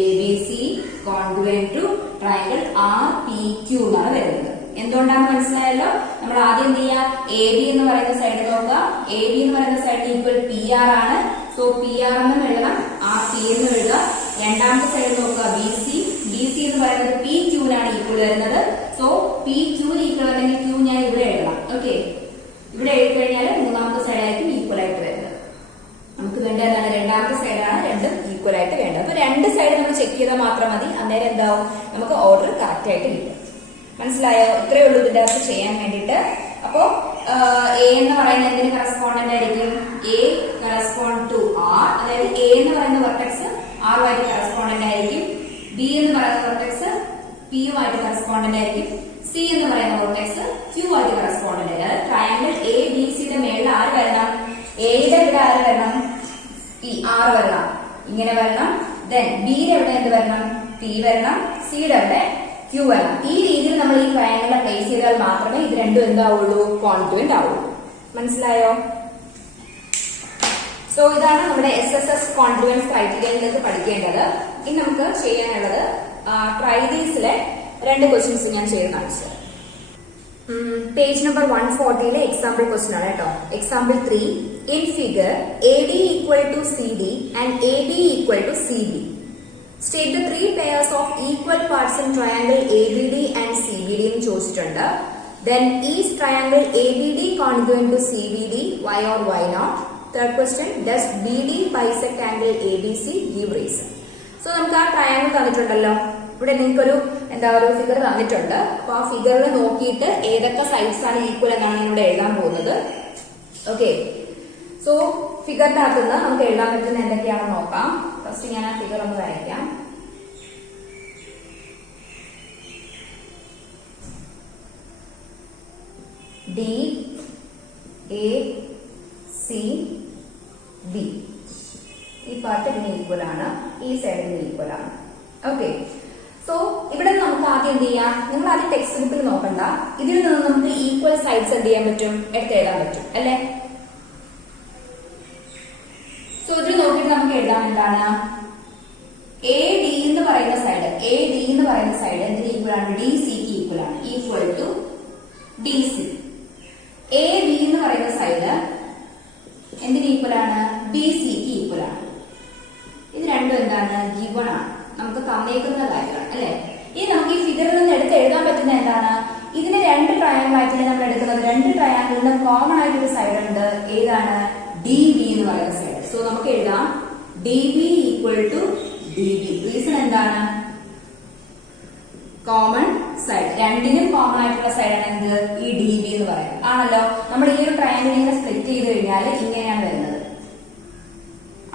A B C congruent to triangle R P Q എന്നാണ് വരുന്നത്. എന്തുകൊണ്ടാണെന്ന് മനസ്സിലായല്ലോ? നമ്മൾ ആദ്യം എന്ത് ചെയ്യുക? എ ബി എന്ന് പറയുന്ന സൈഡ് നോക്കുക. എ ബി എന്ന് പറയുന്ന സൈഡ് ഈക്വൽ പി ആർ ആണ്. സോ പി ആർ എന്നും എഴുതാം, ആർ പി എന്നും എഴുതുക. രണ്ടാമത്തെ സൈഡ് നോക്കുക, ബി സി. ബി സി എന്ന് പറയുന്നത് പി ക്യൂവിനാണ് ഈക്വൽ വരുന്നത്. സോ പി ക്യൂവിന് ഈക്വൽ അല്ലെങ്കിൽ ക്യൂ ഞാൻ ഇവിടെ എഴുതാം. ഓക്കെ, ഇവിടെ എഴുതി കഴിഞ്ഞാൽ മൂന്നാമത്തെ സൈഡ് ആയിരിക്കും ഈക്വൽ ആയിട്ട് വരുന്നത്. നമുക്ക് വേണ്ട എന്താണ്? രണ്ടാമത്തെ സൈഡാണ് രണ്ടും ഈക്വൽ ആയിട്ട് വേണ്ടത്. അപ്പൊ രണ്ട് സൈഡ് നമ്മൾ ചെക്ക് ചെയ്താൽ മാത്രം മതി. അന്നേരം എന്താവും? നമുക്ക് ഓർഡർ കറക്റ്റ് ആയിട്ട് കിട്ടും. മനസ്സിലായോ? ഇത്രയേ ഉള്ളൂ ഇതിന്റെ അകത്ത് ചെയ്യാൻ വേണ്ടിയിട്ട്. അപ്പോ എ എന്ന് പറയുന്നത് എന്തിന് കറസ്പോണ്ടന്റ് ആയിരിക്കും? എ കറസ്പോണ്ട് ടു ആർ, അതായത് എ എന്ന് പറയുന്ന വെർട്ടെക്സ് ആറുമായിട്ട് കറസ്പോണ്ടന്റ് ആയിരിക്കും. ബി എന്ന് പറയുന്ന വെർട്ടെക്സ് പിയുമായിട്ട് കറസ്പോണ്ടന്റ് ആയിരിക്കും. സി എന്ന് പറയുന്ന വെർട്ടെക്സ് ക്യൂ ആയിട്ട് കറസ്പോണ്ടന്റ് ആയിരിക്കും. അതായത് ട്രയാങ്കിൾ എ ബി സിയുടെ മേളിൽ ആര് വരണം? എയുടെ ഇവിടെ ആര് വരണം? പി ആർ വരണം, ഇങ്ങനെ വരണം. ദെൻ ബിയുടെ ഇവിടെ എന്ത് വരണം? പി വരണം. സിയുടെ അവിടെ ക്യൂ വരണം. ഈ രീതിയിൽ നമ്മൾ ഈ ട്രയാങ്കിളിനെ പ്ലേസ് ചെയ്താൽ മാത്രമേ ഇത് രണ്ടും എന്താവുള്ളൂ? കോൺഗ്രുവന്റ് ആവുള്ളൂ. മനസ്സിലായോ? സോ ഇതാണ് നമ്മുടെ SSS കോൺഗ്രുവൻസ് ക്രൈറ്റീരിയയിലേക്ക് പഠിക്കേണ്ടത്. ഇനി നമുക്ക് ചെയ്യാനുള്ളത് ട്രൈദീസിലെ 2 ക്വസ്റ്റ്യൻസ് ഞാൻ ചെയ്ത് കാണിച്ചത്. പേജ് നമ്പർ 140 എക്സാമ്പിൾ ക്വസ്റ്റ്യൻ ആണ് കേട്ടോ. Example 3. In figure AD equal to CD and AB equal to CB. State the 3 pairs of equal parts in triangle ABD and CBD എന്ന് ചോദിച്ചിട്ടുണ്ട്. Then is triangle ABD congruent to CBD? Why or why not? Third question, does BD bisect angle ABC? Give reason. So നമുക്ക് ആ triangle തന്നിട്ടുണ്ടല്ലോ. ഇവിടെ നിങ്ങൾക്കൊരു ഒരു figure തന്നിട്ടുണ്ട്. അപ്പൊ ആ ഫിഗറിൽ നോക്കിയിട്ട് ഏതൊക്കെ സൈഡ്സ് ആണ് ഈക്വൽ എന്നാണ് ഇവിടെ എഴുതാൻ പോകുന്നത്. ഓക്കെ, സോ ഫിഗറിന്റെ അകത്തുനിന്ന് നമുക്ക് എഴുതാൻ പറ്റുന്ന എന്തൊക്കെയാണെന്ന് നോക്കാം. ഫസ്റ്റ് ഞാൻ ആ ഫിഗർ ഒന്ന് വരയ്ക്കാം. D A C B. ഈ പാർട്ട് ഇതിന് ഈക്വൽ ആണ്, ഈ സൈഡിന് ഈക്വൽ ആണ്. ഓക്കെ, സോ ഇവിടെ നമുക്ക് ആദ്യം എന്ത് ചെയ്യാം, നിങ്ങൾ ആദ്യം ടെക്സ്റ്റ് ബുക്കിൽ നോക്കണ്ട, ഇതിൽ നിന്ന് നമുക്ക് ഈക്വൽ സൈഡ്സ് എന്ത് ചെയ്യാൻ പറ്റും, എടുത്ത് എഴുതാൻ പറ്റും അല്ലെ. സോ ഇതിൽ നോക്കിയിട്ട് നമുക്ക് എഴുതാൻ എന്താണ്, എ ഡി എന്ന് പറയുന്ന സൈഡ് എന്തിന് ഈക്വൽ ആണ്, ഡി സിക്ക് ഈക്വൽ ആണ്, equal to D C. A B എന്ന് പറയുന്ന സൈഡ് എന്തിന് ഈക്വൽ ആണ്, ബി സിക്ക് ഈക്വൽ ആണ്. ഇത് രണ്ടും എന്താണ്, ഗിവൺ ആണ്, നമുക്ക് തന്നേക്കുന്ന കാര്യമാണ് അല്ലെ. ഇനി നമുക്ക് ഈ ഫിഗറിൽ നിന്ന് എടുത്ത് എഴുതാൻ പറ്റുന്ന എന്താണ്, ഇതിന് രണ്ട് ട്രയാങ്കിൾ ആയിട്ടാണ് നമ്മൾ എടുക്കുന്നത്. രണ്ട് ട്രയാങ്കിളിന് കോമൺ ആയിട്ടൊരു സൈഡ് ഉണ്ട്, ഏതാണ്, ഡി ബി എന്ന് പറയുന്ന സൈഡ്. സോ നമുക്ക് എഴുതാം D B equal to D B. Reason എന്താണ്, കോമൺ സൈഡ്, രണ്ടിനും കോമൺ ആയിട്ടുള്ള സൈഡാണ് എന്ത്, ഈ ഡി ബി എന്ന് പറയുന്നത് ആണല്ലോ. നമ്മൾ ഈ ഒരു ട്രയാങ്കിൾ ഇങ്ങനെ സ്പ്ലിറ്റ് ചെയ്ത് കഴിഞ്ഞാൽ ഇങ്ങനെയാണ് വരുന്നത്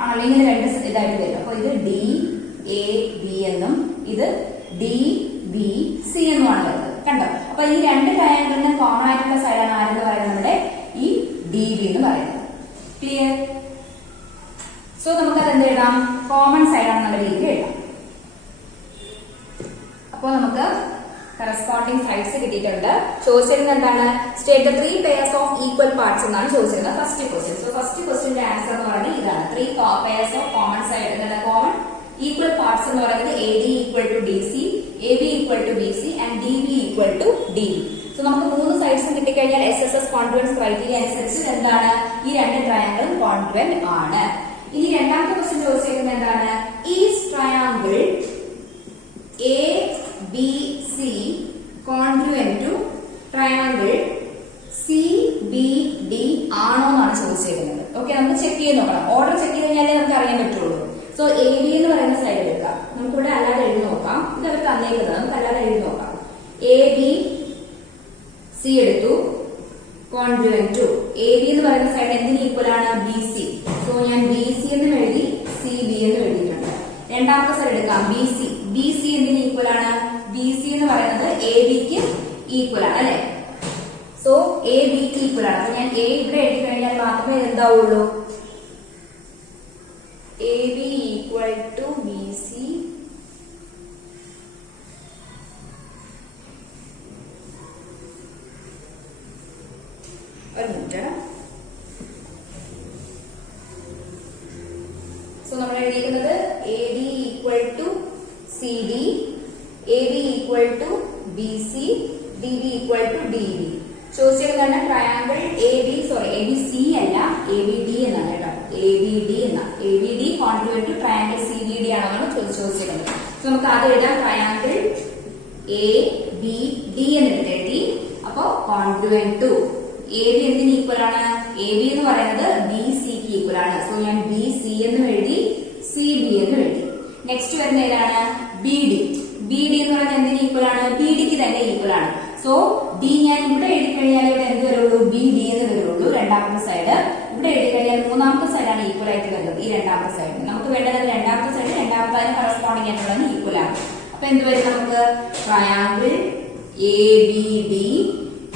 ആണല്ലോ, ഇങ്ങനെ രണ്ട് ഇതായിട്ട് വരും. അപ്പൊ ഇത് ഡി എ ബി എന്നും ഇത് ഡി ബി സി എന്നുമാണ് വരുന്നത്, കണ്ടോ. അപ്പൊ ഈ രണ്ട് ട്രയാങ്കിളിന് കോമൺ ആയിട്ടുള്ള സൈഡാണ് ആരെന്ന് പറയുന്നത്, നമ്മുടെ ഈ ഡി ബി എന്ന് പറയുന്നത്. ക്ലിയർ. സോ നമുക്ക് അത് എന്ത് എഴുതാം, കോമൺ സൈഡാണെന്നുള്ള രീതിയിൽ എഴുതാം. അപ്പൊ നമുക്ക് കറസ്പോണ്ടിങ് സൈഡ്സ് കിട്ടിയിട്ടുണ്ട്. ചോദിച്ചിരുന്നത് എന്താണ്, state the 3 pairs of equal parts എന്നാണ് ചോദിച്ചിരുന്നത് ഫസ്റ്റ് ക്വസ്റ്റ്യൻ. സോ ഫസ്റ്റ് ക്വസ്റ്റ്യന്റെ ആൻസർ എന്ന് പറയുന്നത് ഇതാണ്, 3 pairs of common side എന്താണ്, കോമൺ ഈക്വൽ പാർട്സ് എന്ന് പറയുന്നത് A D equal to D C, A B equal to B C and D B equal to D B. So നമുക്ക് 3 സൈഡ്സും കിട്ടിക്കഴിഞ്ഞാൽ SSS congruence criteria അനുസരിച്ച് എന്താണ്, ഈ രണ്ട് ട്രയാങ്കിളും കോൺഗ്രുവന്റ് ആണ്. ഇനി രണ്ടാമത്തെ ക്വസ്റ്റ്യൻ ചോദിച്ചിരിക്കുന്നത് എന്താണ്, is triangle A B C congruent to triangle C B D ആണോ എന്നാണ് ചോദിച്ചിരിക്കുന്നത്. ഓക്കെ, നമുക്ക് ചെക്ക് ചെയ്ത് നോക്കണം. ഓർഡർ ചെക്ക് ചെയ്ത് കഴിഞ്ഞാലേ നമുക്ക് അറിയാൻ പറ്റുള്ളൂ. സോ എ ബി എന്ന് പറയുന്ന സൈഡ് എടുക്കാം, നമുക്കിവിടെ അല്ലാതെ എഴുതി നോക്കാം. ഇത് അവർ തന്നേക്കുന്നത്, നമുക്ക് അല്ലാതെ എഴുതി നോക്കാം. എ ബി സി എടുത്തു, കോൺഗ്രുവന്റ് ടു എ ബി എന്ന് പറയുന്ന സൈഡ് എന്തിന് ഈക്വൽ ആണ്, ബി സി. സോ ഞാൻ ബി സി എന്നും എഴുതി, സി ബി എന്നും എഴുതിയിട്ടുണ്ട്. രണ്ടാമത്തെ സൈഡ് എടുക്കാം, ബി സി. ബി സി എന്തിന് ഈക്വൽ ആണ്, ബി സി എന്ന് പറയുന്നത് എ ബിക്ക് ഈക്വൽ ആണ് അല്ലെ. സോ എ ബിക്ക് ഈക്വൽ ആണ്. അപ്പൊ ഞാൻ എ ഇവിടെ എഴുതി കഴിഞ്ഞാൽ മാത്രമേ എന്താവുള്ളൂ, A B equal to B C ഒരു മിനിറ്റ്. സോ നമ്മൾ എഴുതിയിരിക്കുന്നത് A D equal to C D, A B equal to B C, D B equal to D B. ചോദിച്ചിരുന്ന ട്രയാങ്കിൾ എ ബി സി അല്ല, എ ബി ഡി എന്നാണ് കേട്ടോ, A B D എന്നാണ്. A B D congruent to triangle C B D ആണെന്നാണ് ചോദിച്ചിരുന്നത്. So നമുക്ക് ആദ്യം എഴുതാം ട്രയാങ്കിൾ എ ബി ഡി എന്നിട്ട് എഴുതി. അപ്പോ കോൺഗ്രുവന്റ് ടു എ ബി എന്തിന് ഈക്വൽ ആണ്, എ ബി എന്ന് പറയുന്നത് ബി സിക്ക് ഈക്വൽ ആണ്. സോ ഞാൻ ബി സി എന്നും എഴുതി, സി ബി എന്നും എഴുതി. നെക്സ്റ്റ് വരുന്ന ഏതാണ്, ബി ഡി. ബി ഡി എന്ന് പറയുന്നത് എന്തിന് ഈക്വൽ ആണ്, ബി ഡിക്ക് തന്നെ ഈക്വൽ ആണ്. സോ ഡി ഞാൻ ഇവിടെ എഴുതി കഴിഞ്ഞാൽ ഇവിടെ എന്ത് വരുള്ളൂ, ബി ഡി എന്ന് വരുള്ളൂ രണ്ടാമത്തെ സൈഡ്. ഇവിടെ എഴുതി കഴിഞ്ഞാൽ മൂന്നാമത്തെ സൈഡാണ് ഈക്വൽ ആയിട്ട് വരുന്നത്, ഈ രണ്ടാമത്തെ സൈഡ്. നമുക്ക് വേണ്ടത് രണ്ടാമത്തെ സൈഡ്, രണ്ടാമത്തെ അതിന് കറസ്പോണ്ടിങ് ആയിട്ടുള്ളത് ഈക്വൽ ആണ്. അപ്പൊ എന്ത് വരും, നമുക്ക് triangle A B D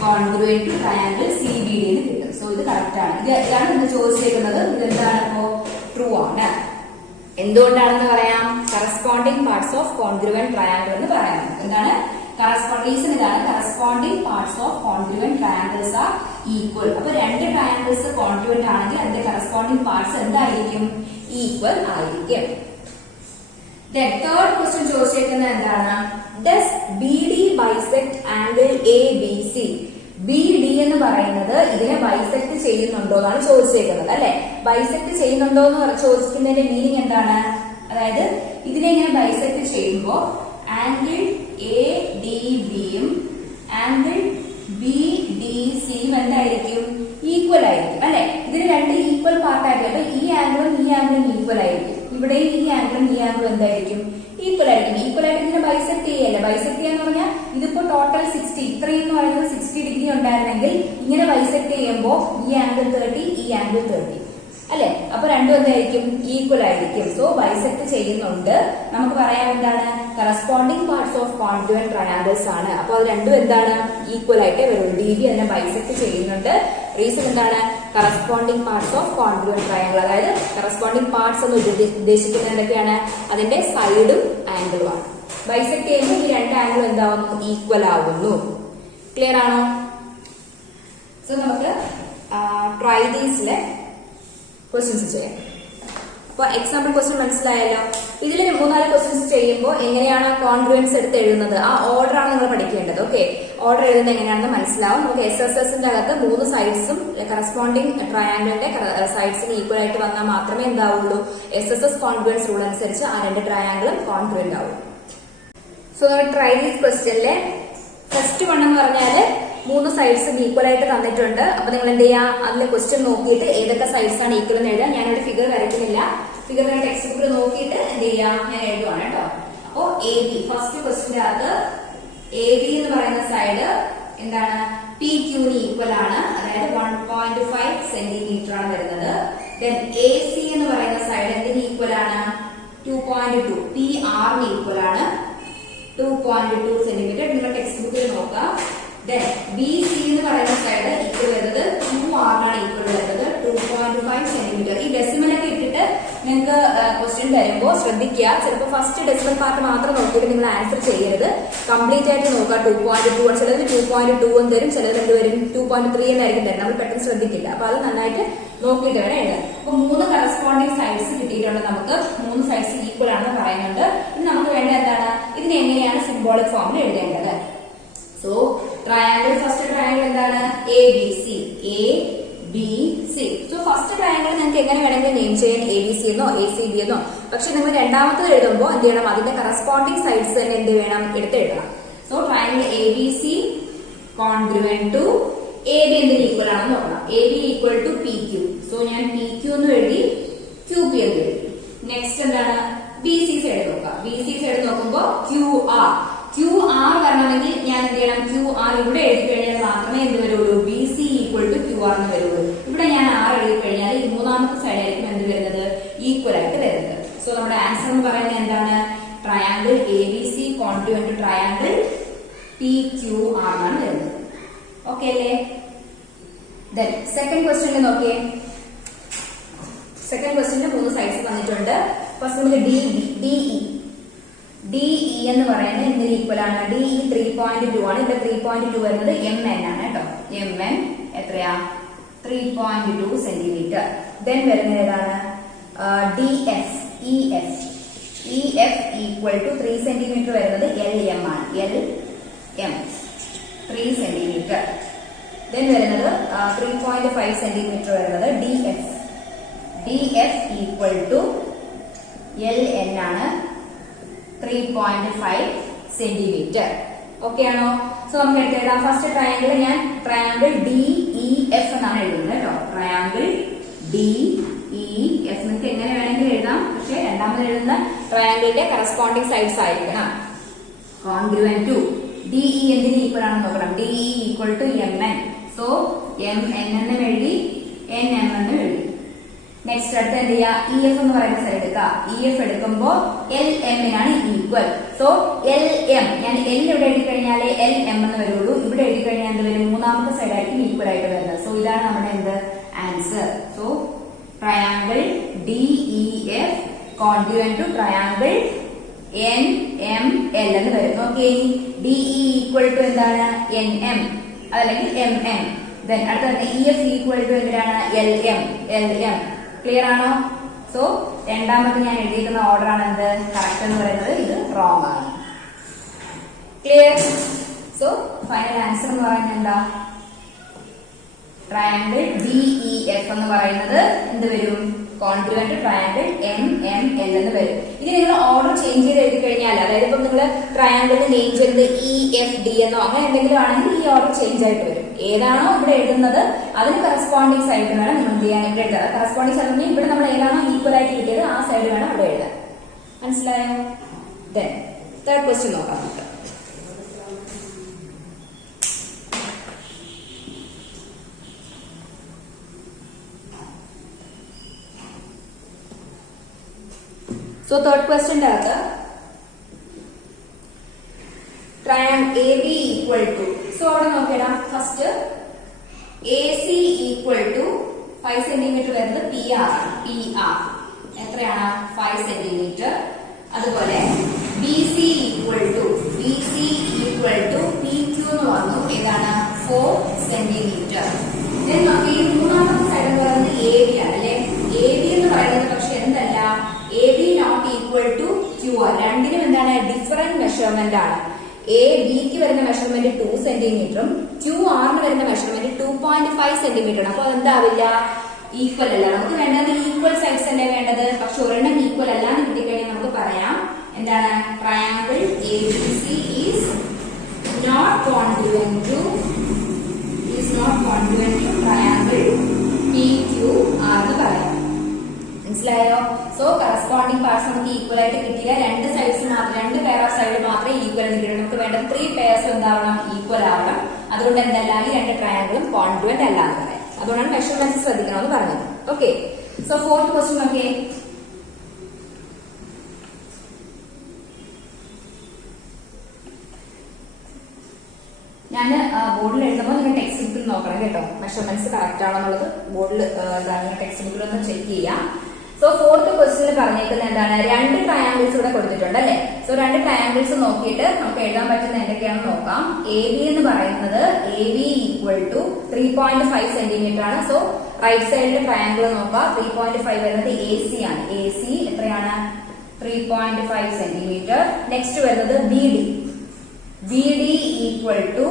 congruent to triangle C B D എന്ന് കിട്ടും. സോ ഇത് കറക്റ്റ് ആണ്. ഇതാണ് ഇന്ന് ചോദിച്ചിരിക്കുന്നത്. ഇത് എന്താണ്, അപ്പോ ട്രൂ ആണ്. എന്തുകൊണ്ടാണെന്ന് പറയാം, corresponding parts of congruent triangle എന്ന് പറയാം. എന്താണ് റീസൺ, ഇതാണ് corresponding parts of congruent triangles are equal. അപ്പൊ രണ്ട് ട്രയാങ്കിൾസ് കോൺഗ്രുവന്റ് ആണെങ്കിൽ അതിന്റെ കറസ്പോണ്ടിങ് പാർട്സ് എന്തായിരിക്കും, ഈക്വൽ ആയിരിക്കും. തേർഡ് ക്വസ്റ്റ്യൻ ചോദിച്ചിരിക്കുന്നത് എന്താണ്, does B D bisect angle A B C. B D എന്ന് പറയുന്നത് ഇതിനെ ബൈസെക്ട് ചെയ്യുന്നുണ്ടോ എന്നാണ് ചോദിച്ചേക്കുന്നത് അല്ലെ. ബൈസെക്ട് ചെയ്യുന്നുണ്ടോ എന്ന് ചോദിക്കുന്നതിന്റെ മീനിങ് എന്താണ്, അതായത് ഇതിനെ ഇങ്ങനെ ബൈസെക്ട് ചെയ്യുമ്പോൾ ആംഗിൾ എ ഡി ബിയും ആംഗിൾ ബി ഡി സിയും എന്തായിരിക്കും, ഈക്വൽ ആയിരിക്കും അല്ലെ. ഇതിന് രണ്ട് ഈക്വൽ പാർട്ട് ആയിരിക്കും. അപ്പൊ ഈ ആംഗിളും ഈക്വൽ ആയിരിക്കും. ഇവിടെയും ഈ ആംഗിളും എന്തായിരിക്കും, ഈക്വൽ ആയിരിക്കും. ഈക്വൽ ആയിട്ട് ഇതിനെ ബൈസെക്ട് ചെയ്യല്ലേ. ബൈസെക്ട് ചെയ്യാന്ന് പറഞ്ഞാൽ ഇതിപ്പോ ടോട്ടൽ 60, ഇത്രയും എന്ന് പറയുന്നത് 60 ഡിഗ്രി ഉണ്ടായിരുന്നെങ്കിൽ ഇങ്ങനെ ബൈസെക്ട് ചെയ്യുമ്പോൾ ഈ ആംഗിൾ 30, ഈ ആംഗിൾ 30 അല്ലെ. അപ്പൊ രണ്ടും എന്തായിരിക്കും, ഈക്വൽ ആയിരിക്കും. സോ ബൈസെക്ട് ചെയ്യുന്നുണ്ട്. നമുക്ക് പറയാം എന്താണ്, corresponding parts of congruent triangles ആണ്. അപ്പൊ അത് രണ്ടും എന്താണ്? ഈക്വൽ ആയിട്ട് വരുള്ളൂ. ഡി ബി അതിനെ ബൈസെക്ട് ചെയ്യുന്നുണ്ട്. റീസൺ എന്താണ്? Corresponding parts of congruent triangle. അതായത് കറസ്പോണ്ടിങ് പാർട്സ് എന്ന് ഉദ്ദേശിക്കുന്നത് എന്തൊക്കെയാണ്? അതിന്റെ സൈഡും ആംഗിളും ആണ്. ബൈസെക്ട് ചെയ്യുമ്പോൾ ഈ രണ്ട് ആംഗിൾ എന്താവുന്നു? ഈക്വൽ ആവുന്നു. ക്ലിയർ ആണോ? സോ നമുക്ക് ട്രൈ ദീസിലെ ക്വസ്റ്റ്യൻസ് ചെയ്യാം. അപ്പൊ എക്സാമ്പിൾ ക്വസ്റ്റ്യൻ മനസ്സിലായല്ലോ. ഇതിൽ 3-4 ക്വസ്റ്റ്യൻസ് ചെയ്യുമ്പോൾ എങ്ങനെയാണ് കോൺഗ്രുവൻസ് എടുത്ത് എഴുതുന്നത്, ആ ഓർഡർ ആണ് നിങ്ങൾ പഠിക്കേണ്ടത്. ഓക്കെ, ഓർഡർ എഴുതുന്നത് എങ്ങനെയാണെന്ന് മനസ്സിലാവും. നമുക്ക് SSSന്റെ അകത്ത് 3 സൈഡ്സും കറസ്പോണ്ടിങ് ട്രയാങ്കിളിന്റെ സൈഡ്സിന് ഈക്വൽ ആയിട്ട് വന്നാൽ മാത്രമേ എന്താവുള്ളൂ? SSS കോൺഗ്രുവൻസ് റൂൾ അനുസരിച്ച് ആ 2 ട്രയാങ്കിളും കോൺഗ്രുവന്റ് ആവും. സോ നമ്മൾ ട്രൈ ദീസ് ക്വസ്റ്റ്യനിലെ ഫസ്റ്റ് വൺ എന്ന് പറഞ്ഞാല് 3 സൈഡ്സും ഈക്വൽ ആയിട്ട് തന്നിട്ടുണ്ട്. അപ്പൊ നിങ്ങൾ എന്ത് ചെയ്യാ? അതിലെ ക്വസ്റ്റ്യൻ നോക്കിയിട്ട് ഏതൊക്കെ സൈഡ്സ് ആണ് ഈക്വൽ എന്ന് എഴുതാം. ഞാനൊരു ഫിഗർ വരയ്ക്കുന്നില്ല. ഫിഗർ ടെക്സ്റ്റ് ബുക്കിൽ നോക്കിയിട്ട് എന്ത് ചെയ്യാം? ഞാൻ എഴുതുവാണ് കേട്ടോ. അപ്പോ AB ഫസ്റ്റ് ക്വസ്റ്റ്യന്റെ അകത്ത് AB എന്ന് പറയുന്ന സൈഡ് എന്താണ്? PQ ന് ഈക്വൽ ആണ്. അതായത് 1.5 സെന്റിമീറ്റർ ആണ് വരുന്നത്. ദെൻ AC എന്ന് പറയുന്ന സൈഡ് എന്തിന് ഈക്വൽ ആണ്? 2.2. PR ന് ഈക്വൽ ആണ് 2.2 സെന്റിമീറ്റർ. നിങ്ങൾ ടെക്സ്റ്റ് ബുക്കിൽ നോക്കാം. BC എന്ന് പറയുന്ന സൈഡ് ഈക്വൽ വരുന്നത് 2R ആണ് ഈക്വൽ വരുന്നത് 2.5 സെന്റിമീറ്റർ. ഈ ഡെസിമൽ ഒക്കെ ഇട്ടിട്ട് നിങ്ങൾക്ക് ക്വസ്റ്റ്യൻ തരുമ്പോൾ ശ്രദ്ധിക്കുക. ചിലപ്പോൾ ഫസ്റ്റ് ഡെസിമൽ പാർട്ട് മാത്രം നോക്കിയിട്ട് നിങ്ങൾ ആൻസർ ചെയ്യരുത്. കംപ്ലീറ്റ് ആയിട്ട് നോക്കുക. 2.2 ചിലത് 2.2 എന്ന് തരും, ചിലത് എന്ത് വരും? 2.3 എന്നായിരിക്കും തരും. നമ്മൾ പെട്ടെന്ന് ശ്രദ്ധിക്കില്ല. അപ്പൊ അത് നന്നായിട്ട് നോക്കിയിട്ട് വേണം എഴുതാൻ. അപ്പൊ 3 കറസ്പോണ്ടിങ് സൈഡ്സ് കിട്ടിയിട്ടുണ്ട്. നമുക്ക് 3 സൈഡ്സ് ഈക്വൽ ആണെന്ന് പറയുന്നുണ്ട്. ഇനി നമുക്ക് വേണ്ട എന്താണ്? ഇതിനെ എങ്ങനെയാണ് സിംബോളിക് ഫോമിൽ എഴുതേണ്ടത്? സോ ട്രയാങ്കിൾ, ഫസ്റ്റ് ട്രയാങ്കിൾ എന്താണ്? ABC. സോ ഫസ്റ്റ് ട്രയാങ്കിൾ നിങ്ങൾക്ക് എങ്ങനെ വേണമെങ്കിൽ നെയിം ചെയ്യാൻ ABC എന്നോ ACB എന്നോ. പക്ഷെ നിങ്ങൾ രണ്ടാമത്തത് എഴുതുമ്പോൾ എന്ത് ചെയ്യണം? അതിന്റെ കറസ്പോണ്ടിങ് സൈഡ്സ് തന്നെ എന്ത് വേണം? എടുത്ത് എഴുതണം. So triangle ABC congruent to AB എന്തിന് ഈക്വൽ ആണെന്ന് നോക്കണം. AB equal to PQ. So ഞാൻ PQ എന്ന് എഴുതി, QP എന്ന് എഴുതി. നെക്സ്റ്റ് എന്താണ്? BC സൈഡ് നോക്കാം. BC സൈഡ് നോക്കുമ്പോൾ QR വരണമെങ്കിൽ ഞാൻ എന്ത് ചെയ്യണം? QR ഇവിടെ എഴുതി കഴിഞ്ഞാൽ മാത്രമേ എന്ത് വരുള്ളൂ? BC ഈക്വൽ ടു QR എന്ന് വരുള്ളൂ. ഇവിടെ ഞാൻ R എഴുതി കഴിഞ്ഞാൽ ഈ മൂന്നാമത്തെ സൈഡ് ആയിരിക്കും എന്ത് വരുന്നത്? ഈക്വൽ ആയിട്ട് വരുന്നത്. സോ നമ്മുടെ ആൻസർ എന്ന് പറയുന്നത് എന്താണ്? Triangle ABC congruent to triangle PQR എന്നാണ് വരുന്നത്. ഓക്കെ അല്ലേ? ദെൻ സെക്കൻഡ് ക്വസ്റ്റ്യനിൽ നോക്കിയേ. സെക്കൻഡ് ക്വസ്റ്റ്യനിൽ 3 സൈഡ്സ് തന്നിട്ടുണ്ട്. ഫസ്റ്റ് നമുക്ക് DE എന്ന് പറയുന്നത് എന്തിന് ഈക്വൽ ആണ്? DE 3.2 ആണ്. ഇവിടെ 3.2 വരുന്നത് MN ആണ് കേട്ടോ. MN എത്രയാ? 3.2 സെന്റിമീറ്റർ. ദെൻ വരുന്നത് ഏതാണ്? EF ഈക്വൽ ടു 3 സെന്റിമീറ്റർ വരുന്നത് LM ആണ്. LM 3 centimetre. ദെൻ വരുന്നത് 3.5 സെന്റിമീറ്റർ വരുന്നത് DF ഈക്വൽ ടു LN ആണ് 3.5 സെന്റിമീറ്റർ. ഓക്കെ ആണോ? സോ നമുക്ക് എടുത്തെഴുതാം. ഫസ്റ്റ് ട്രയാങ്കിൾ ഞാൻ ട്രയാങ്കിൾ DEF എന്നാണ് എഴുതുന്നത് കേട്ടോ. ട്രയാങ്കിൾ DEF നിങ്ങൾക്ക് എങ്ങനെ വേണമെങ്കിൽ എഴുതാം. പക്ഷെ രണ്ടാമത് എഴുതുന്ന ട്രയാങ്കിളിന്റെ കറസ്പോണ്ടിങ് സൈഡ്സ് ആയിരിക്കണം. കോൺഗ്രുവന്റ് ടു DE എന്തിന് ഈക്വൽ ആണെന്ന് നോക്കണം. DE equal to MN. So MN എന്നും എഴുതി, NM എന്നും എഴുതി. നെക്സ്റ്റ് അടുത്ത് എന്ത് ചെയ്യുക? EF എന്ന് പറയുന്ന സൈഡ് എടുക്കുക. EF എടുക്കുമ്പോൾ LM നാണ് ഈക്വൽ. സോ LM ഞാൻ L ഇവിടെ എഴുതി കഴിഞ്ഞാൽ LM എന്ന് വരുള്ളൂ. ഇവിടെ എഴുതി കഴിഞ്ഞാൽ എന്ത് വരും? മൂന്നാമത്തെ സൈഡ് ആയിരിക്കും ഈക്വൽ ആയിട്ട് വരുന്നത്. സോ ഇതാണ് നമ്മുടെ എന്ത് answer. So triangle DEF congruent to triangle NML എന്ന് വരും. നോക്കിയേ, DE ഈക്വൽ ടു എന്താണ്? NM അതല്ലെങ്കിൽ MM. ദെൻ അടുത്ത EF ഈക്വൽ ടു എന്തിനാണ്? LM. ക്ലിയർ ആണോ? സോ രണ്ടാമത് ഞാൻ എഴുതിയിരിക്കുന്ന ഓർഡർ ആണ് എന്ത്? കറക്റ്റ് എന്ന് പറയുന്നത്. ഇത് റോങ് ആണ്. ക്ലിയർ? സോ ഫൈനൽ ആൻസർ എന്ന് പറയുന്നത് എന്താ? ട്രയാങ്കിൾ DEF എന്ന് പറയുന്നത് എന്ത് വരും? കോൺഗ്രുവന്റ് ട്രയാങ്കിൾ MML എന്ന് വരും. ഇനി നിങ്ങൾ ഓർഡർ ചേഞ്ച് ചെയ്ത് എഴുതി കഴിഞ്ഞാൽ, അതായത് ഇപ്പം നിങ്ങൾ ട്രയാങ്കിളിന് നെയിം ചെയ്യുന്നത് EFD എന്നോ അങ്ങനെ എന്തെങ്കിലും ആണെങ്കിൽ ഈ ഓർഡർ ചേഞ്ച് ആയിട്ട് വരും. ഏതാണോ ഇവിടെ എഴുതുന്നത് അതിന് കറസ്പോണ്ടിങ് സൈഡ് വേണം നിങ്ങൾ എന്ത് ചെയ്യാൻ ഇവിടെ എഴുതാം. കറസ്പോണ്ടിങ് സൈഡ് ഇവിടെ നമ്മൾ ഏതാണോ ഈക്വൽ ആയിട്ട് കിട്ടിയത് ആ സൈഡ് വേണം ഇവിടെ എഴുതാൻ. മനസ്സിലായോ? ദെൻ തേർഡ് ക്വസ്റ്റ്യൻ നോക്കാം നമുക്ക്. സോ തേർഡ് ക്വസ്റ്റ്യൻ്റെ അകത്ത് A C equal to 5 centimetre വരുന്നത് പി ആർ ആണ്. പി ആർ എത്രയാണ്? 5 സെന്റിമീറ്റർ. അതുപോലെ B C equal to P Q എന്ന് വന്നു. ഏതാണ്? 4 സെന്റിമീറ്റർ. നമുക്ക് ഈ മൂന്നാമത്തെ സൈഡ് എന്ന് പറയുന്നത് എ ബി ആണ് അല്ലെ. എ ബി എന്ന് പറയുന്നത് പക്ഷെ എന്തല്ല, A B not equal to Q R. രണ്ടിനും എന്താണ്? ഡിഫറെന്റ് മെഷർമെന്റ് ആണ്. എ ബിക്ക് വരുന്ന മെഷർമെന്റ് 2 സെന്റിമീറ്ററും ക്യൂ ആറിന് വരുന്ന മെഷർമെന്റ് 2.5 സെന്റിമീറ്റർ ആണ്. അപ്പൊ എന്താവില്ല? ഈക്വൽ അല്ല. നമുക്ക് വേണ്ടത് ഈക്വൽ സൈഡ്സ് അല്ലേ വേണ്ടത്. പക്ഷെ ഒരെണ്ണം ഈക്വൽ അല്ലാന്ന് കിട്ടിക്കഴിഞ്ഞാൽ നമുക്ക് പറയാം എന്താണ്? Triangle A B C is not congruent to triangle P Q R എന്ന് പറയാം. മനസ്സിലായോ? സോ കറസ്പോണ്ടിങ് പാർട്സ് നമുക്ക് ഈക്വൽ ആയിട്ട് കിട്ടില്ല. രണ്ട് സൈഡ്സ് മാത്രം, 2 പെയർ ഓഫ് സൈഡ് മാത്രമേ ഈക്വൽ കിട്ടുള്ളൂ. നമുക്ക് വേണ്ട 3 പെയർസ് എന്താവണം? ഈക്വൽ ആവണം. അതുകൊണ്ട് എന്തല്ല, ഈ 2 ട്രയാങ്കിളും കോൺഗ്രുവന്റ് അല്ല എന്ന് പറയാം. അതുകൊണ്ടാണ് മെഷർമെന്റ്സ് ശ്രദ്ധിക്കണമെന്ന് പറഞ്ഞത്. ഓക്കെ, സോ 4th ക്വസ്റ്റ്യൻ നോക്കേ. ഞാൻ ബോർഡിൽ എഴുതുമ്പോൾ നിങ്ങൾ ടെക്സ്റ്റ് ബുക്കിൽ നോക്കണം കേട്ടോ. മെഷർമെന്റ്സ് കറക്റ്റ് ആണോ എന്നുള്ളത് ബോർഡിൽ ടെക്സ്റ്റ് ബുക്കിൽ ഒന്ന് ചെക്ക് ചെയ്യാം. സോ 4th ക്വസ്റ്റ്യനിൽ പറഞ്ഞേക്കുന്നത് എന്താണ്? 2 ട്രയാങ്കിൾസ് ഇവിടെ കൊടുത്തിട്ടുണ്ട് അല്ലെ. സോ 2 ട്രയാങ്കിൾസ് നോക്കിയിട്ട് നമുക്ക് എഴുതാൻ പറ്റുന്ന എന്തൊക്കെയാണെന്ന് നോക്കാം. എ ബി എന്ന് പറയുന്നത് A B equal to 3.5 centimetre ആണ്. സോ റൈറ്റ് സൈഡിലെ ട്രയാങ്കിൾ നോക്കാം. 3.5 വരുന്നത് എ സി ആണ്. എ സി എത്രയാണ്? 3.5 സെന്റിമീറ്റർ. നെക്സ്റ്റ് വരുന്നത് B D. B D equal to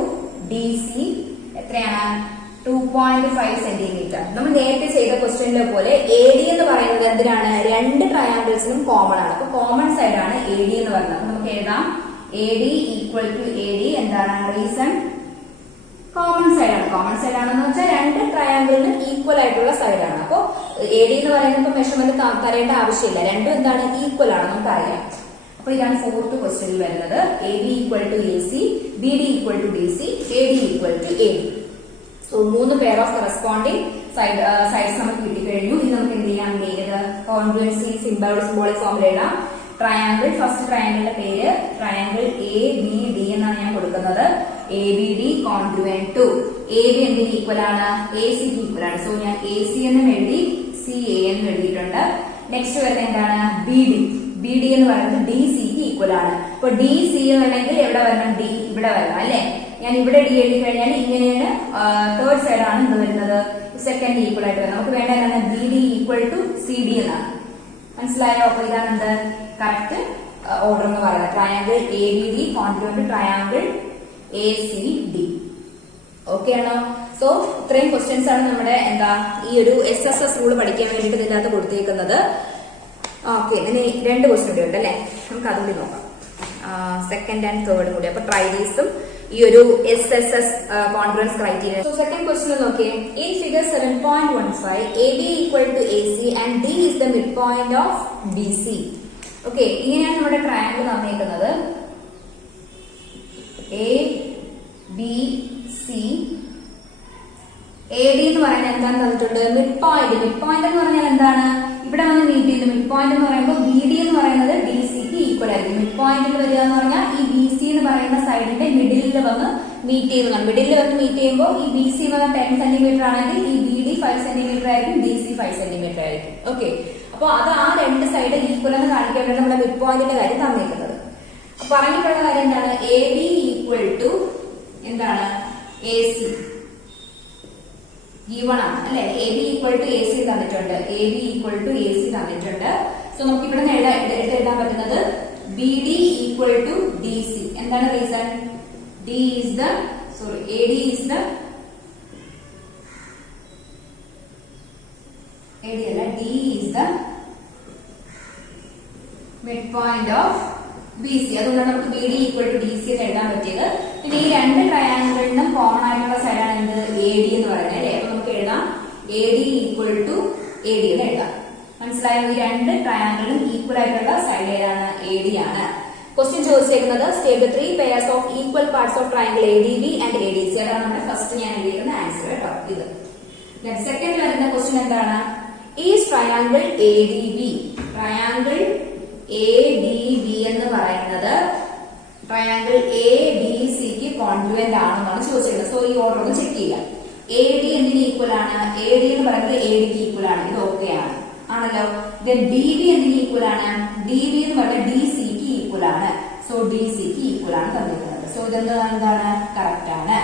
D C എത്രയാണ്? 2.5 സെന്റിമീറ്റർ. നമ്മൾ നേരത്തെ ചെയ്ത ക്വസ്റ്റ്യനിലെ പോലെ എ ഡി എന്ന് പറയുന്നത് എന്തിനാണ്? 2 ട്രയാങ്കിൾസിനും കോമൺ ആണ്. അപ്പൊ കോമൺ സൈഡ് ആണ് എ ഡി എന്ന് പറയുന്നത്. അപ്പൊ നമുക്ക് എഴുതാം A D equal to A D. എന്താണ് റീസൺ? കോമൺ സൈഡ് ആണ്. കോമൺ സൈഡ് ആണെന്ന് വെച്ചാൽ 2 ട്രയാങ്കിളിനും ഈക്വൽ ആയിട്ടുള്ള സൈഡാണ്. അപ്പൊ എ ഡി എന്ന് പറയുന്നത് മെഷർമെന്റ് തരേണ്ട ആവശ്യമില്ല. രണ്ടും എന്താണ്? ഈക്വൽ ആണ്, നമുക്ക് അറിയാം. അപ്പൊ ഇതാണ് 4th ക്വസ്റ്റ്യനിൽ വരുന്നത്. A B equal to A C, B D equal to D C, A D equal to A D. So 3 pair of corresponding sides നമുക്ക് കിട്ടിക്കഴിഞ്ഞു. ഇനി നമുക്ക് എന്ത് ചെയ്യാൻ വേണ്ടത്? കോൺഗ്രുവൻസി സിംബോളിക് ഫോമിൽ എഴുതാം. ട്രയാങ്കിൾ, ഫസ്റ്റ് ട്രയാങ്കിളിന്റെ പേര് ട്രയാങ്കിൾ എ ബി ഡി എന്നാണ് ഞാൻ കൊടുക്കുന്നത്. A B D congruent to A B എന്തിന് ഈക്വൽ ആണ്? എ സിക്ക് ഈക്വൽ ആണ്. സോ ഞാൻ എ സി എന്നും എഴുതി, സി എ എന്നും എഴുതിയിട്ടുണ്ട്. നെക്സ്റ്റ് വരുന്നത് എന്താണ്? B D. ബി ഡി എന്ന് പറയുന്നത് ഡി സിക്ക് ഈക്വൽ ആണ്. അപ്പൊ ഡി സി എന്നുണ്ടെങ്കിൽ എവിടെ വരണം? ഡി ഇവിടെ വരണം അല്ലെ. ഞാൻ ഇവിടെ ഡി എഴുതി കഴിഞ്ഞാൽ ഇങ്ങനെയാണ്. തേർഡ് സൈഡ് ആണ് എന്ത് വരുന്നത്? സെക്കൻഡ് ഈക്വൽ ആയിട്ട് വരുന്നത്. നമുക്ക് വേണ്ട എന്താണ്? B D equal to C D എന്നാണ്. മനസ്സിലായോ? അപ്പൊ ഇതാണ് എന്ത് കറക്റ്റ് ഓർഡർ എന്ന് പറയുന്നത്. Triangle A B D congruent triangle A C D. Okay ആണോ? സോ ഇത്രയും ക്വസ്റ്റ്യൻസ് ആണ് നമ്മുടെ എന്താ ഈ ഒരു SSS റൂൾ പഠിക്കാൻ വേണ്ടിയിട്ട് ഇതിനകത്ത് കൊടുത്തേക്കുന്നത്. ഓക്കെ, ഇനി 2 ക്വസ്റ്റ്യൻ കൂടി ഉണ്ട് അല്ലെ. നമുക്ക് അതുകൂടി നോക്കാം. സെക്കൻഡ് ആൻഡ് തേർഡ് കൂടി. അപ്പൊ ട്രൈ ദീസും ഈ ഒരു SSS confidence criteria. So second question നോക്കിയേ. In figure 7.15 AB equal to AC and D is the mid point of BC. Okay, ഇങ്ങനെയാണ് നമ്മുടെ ട്രയാങ്കിൾ തന്നിരിക്കുന്നത്. A B C AD എന്ന് പറയുന്നത് എന്താണ് തന്നിട്ടുണ്ട്? Mid point. മിഡ് പോയിന്റ് എന്ന് പറഞ്ഞാൽ എന്താണ്? ഇവിടെ വന്ന് മീറ്റ് ചെയ്യുന്നു. മിഡ് പോയിന്റ് എന്ന് പറയുമ്പോൾ BD എന്ന് പറയുന്നത് DCക്ക് ഈക്വൽ ആയിരിക്കും. മിഡ് പോയിന്റിൽ വരിക എന്ന് പറഞ്ഞാൽ ഈ BC എന്ന് പറയുന്ന സൈഡിന്റെ മിഡിലിൽ വന്ന് മീറ്റ് ചെയ്യുന്നതാണ്. മിഡിലിൽ വന്ന് മീറ്റ് ചെയ്യുമ്പോൾ ഈ BC എന്ന് പറഞ്ഞാൽ 10 സെന്റിമീറ്റർ ആണെങ്കിൽ ഈ BD 5 സെന്റിമീറ്റർ ആയിരിക്കും, DC 5 സെന്റിമീറ്റർ ആയിരിക്കും. ഓക്കെ, അപ്പൊ അത് ആ 2 സൈഡ് ഈക്വൽ എന്ന് കാണിക്കാൻ വേണ്ടി നമ്മുടെ മിഡ് പോയിന്റിന്റെ കാര്യം തന്നിരിക്കുന്നത്. പറഞ്ഞിട്ടുള്ള കാര്യം എന്താണ്? AB ഈക്വൽ ടു എന്താണ്? AC G1 ആണ് അല്ലെ. A B equal to A C തന്നിട്ടുണ്ട്. A B equal to A C തന്നിട്ടുണ്ട്. സോ നമുക്ക് ഇവിടെ എഴുതാൻ പറ്റുന്നത് B D equal to D C. എന്താണ് reason? D is the A D is the D is the midpoint of BC. അതുകൊണ്ടാണ് നമുക്ക് BD equal to DC എന്ന് എഴുതാൻ പറ്റിയത്. പിന്നെ ഈ 2 ട്രയാങ്കിളിനും കോമൺ ആയിട്ടുള്ള സൈഡാണ് എന്ത്? AD എന്ന് പറയുന്നത് അല്ലേ. അപ്പൊ നമുക്ക് എഴുതാം AD equal to AD എന്ന് എഴുതാം. മനസ്സിലായോ? ഈ 2 ട്രയാങ്കിളിനും ഈക്വൽ ആയിട്ടുള്ള സൈഡ് ഏതാണ്? AD ആണ്. ക്വസ്റ്റ്യൻ ചോദിച്ചേക്കുന്നത് state 3 pairs of equal parts of triangle ADB and ADC. അതാണ് നമ്മുടെ ഫസ്റ്റ് ഞാൻ എഴുതിയിരിക്കുന്ന ആൻസർ കേട്ടോ. ഇത് സെക്കൻഡ് വരുന്ന ക്വസ്റ്റ്യൻ എന്താണ്? Is triangle ADB. Triangle ADB എന്ന് പറയുന്നത് ട്രയാങ്കിൾ ADCക്ക് കോൺഗ്രുവന്റ് ആണെന്നാണ് ചോദിച്ചിരുന്നത്. സോ ഈ ഓർഡർ ഒന്ന് ചെക്ക് ചെയ്യാം. എ ഡി എന്തിന് ഈക്വൽ ആണ്? എ ഡി എന്ന് പറയുന്നത് എ ഡിക്ക് ഈക്വൽ ആണ്. ഇത് ഓക്കെ ആണ്, ആണല്ലോ. ദെൻ ഡി ബി എന്തിന് ഈക്വൽ ആണ്? ഡി ബി എന്ന് പറയുന്നത് ഡി സിക്ക് ഈക്വൽ ആണ്. സോ ഡി സിക്ക് ഈക്വൽ ആണ് തന്നിരിക്കുന്നത്. സോ എന്താണ് കറക്റ്റ് ആണ്.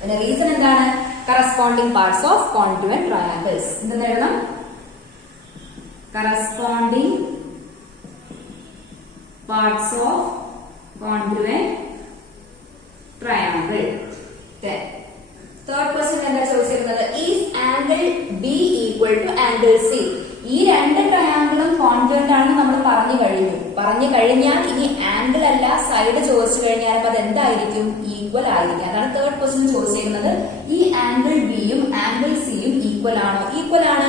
പിന്നെ റീസൺ എന്താണ്? Corresponding parts of congruent triangles. എന്തെന്ന് എഴുതണം? Corresponding parts of congruent triangle. Third question എന്താ ചോദിച്ചിരുന്നത്? Is angle B equal to angle C? ഈ രണ്ട് ട്രയാങ്കിളും കോൺഗ്രുവന്റ് ആണെന്ന് നമ്മൾ പറഞ്ഞു കഴിഞ്ഞാൽ ഇനി ആംഗിൾ അല്ല സൈഡ് ചോദിച്ചു കഴിഞ്ഞാൽ അപ്പൊ അത് എന്തായിരിക്കും? ഈക്വൽ ആയിരിക്കും. അതാണ് തേർഡ് ക്വസ്റ്റ്യൻ ചോദിച്ചിരിക്കുന്നത്. ഈ ആംഗിൾ ബിയും ആംഗിൾ സിയും ഈക്വൽ ആണോ? ഈക്വൽ ആണ്.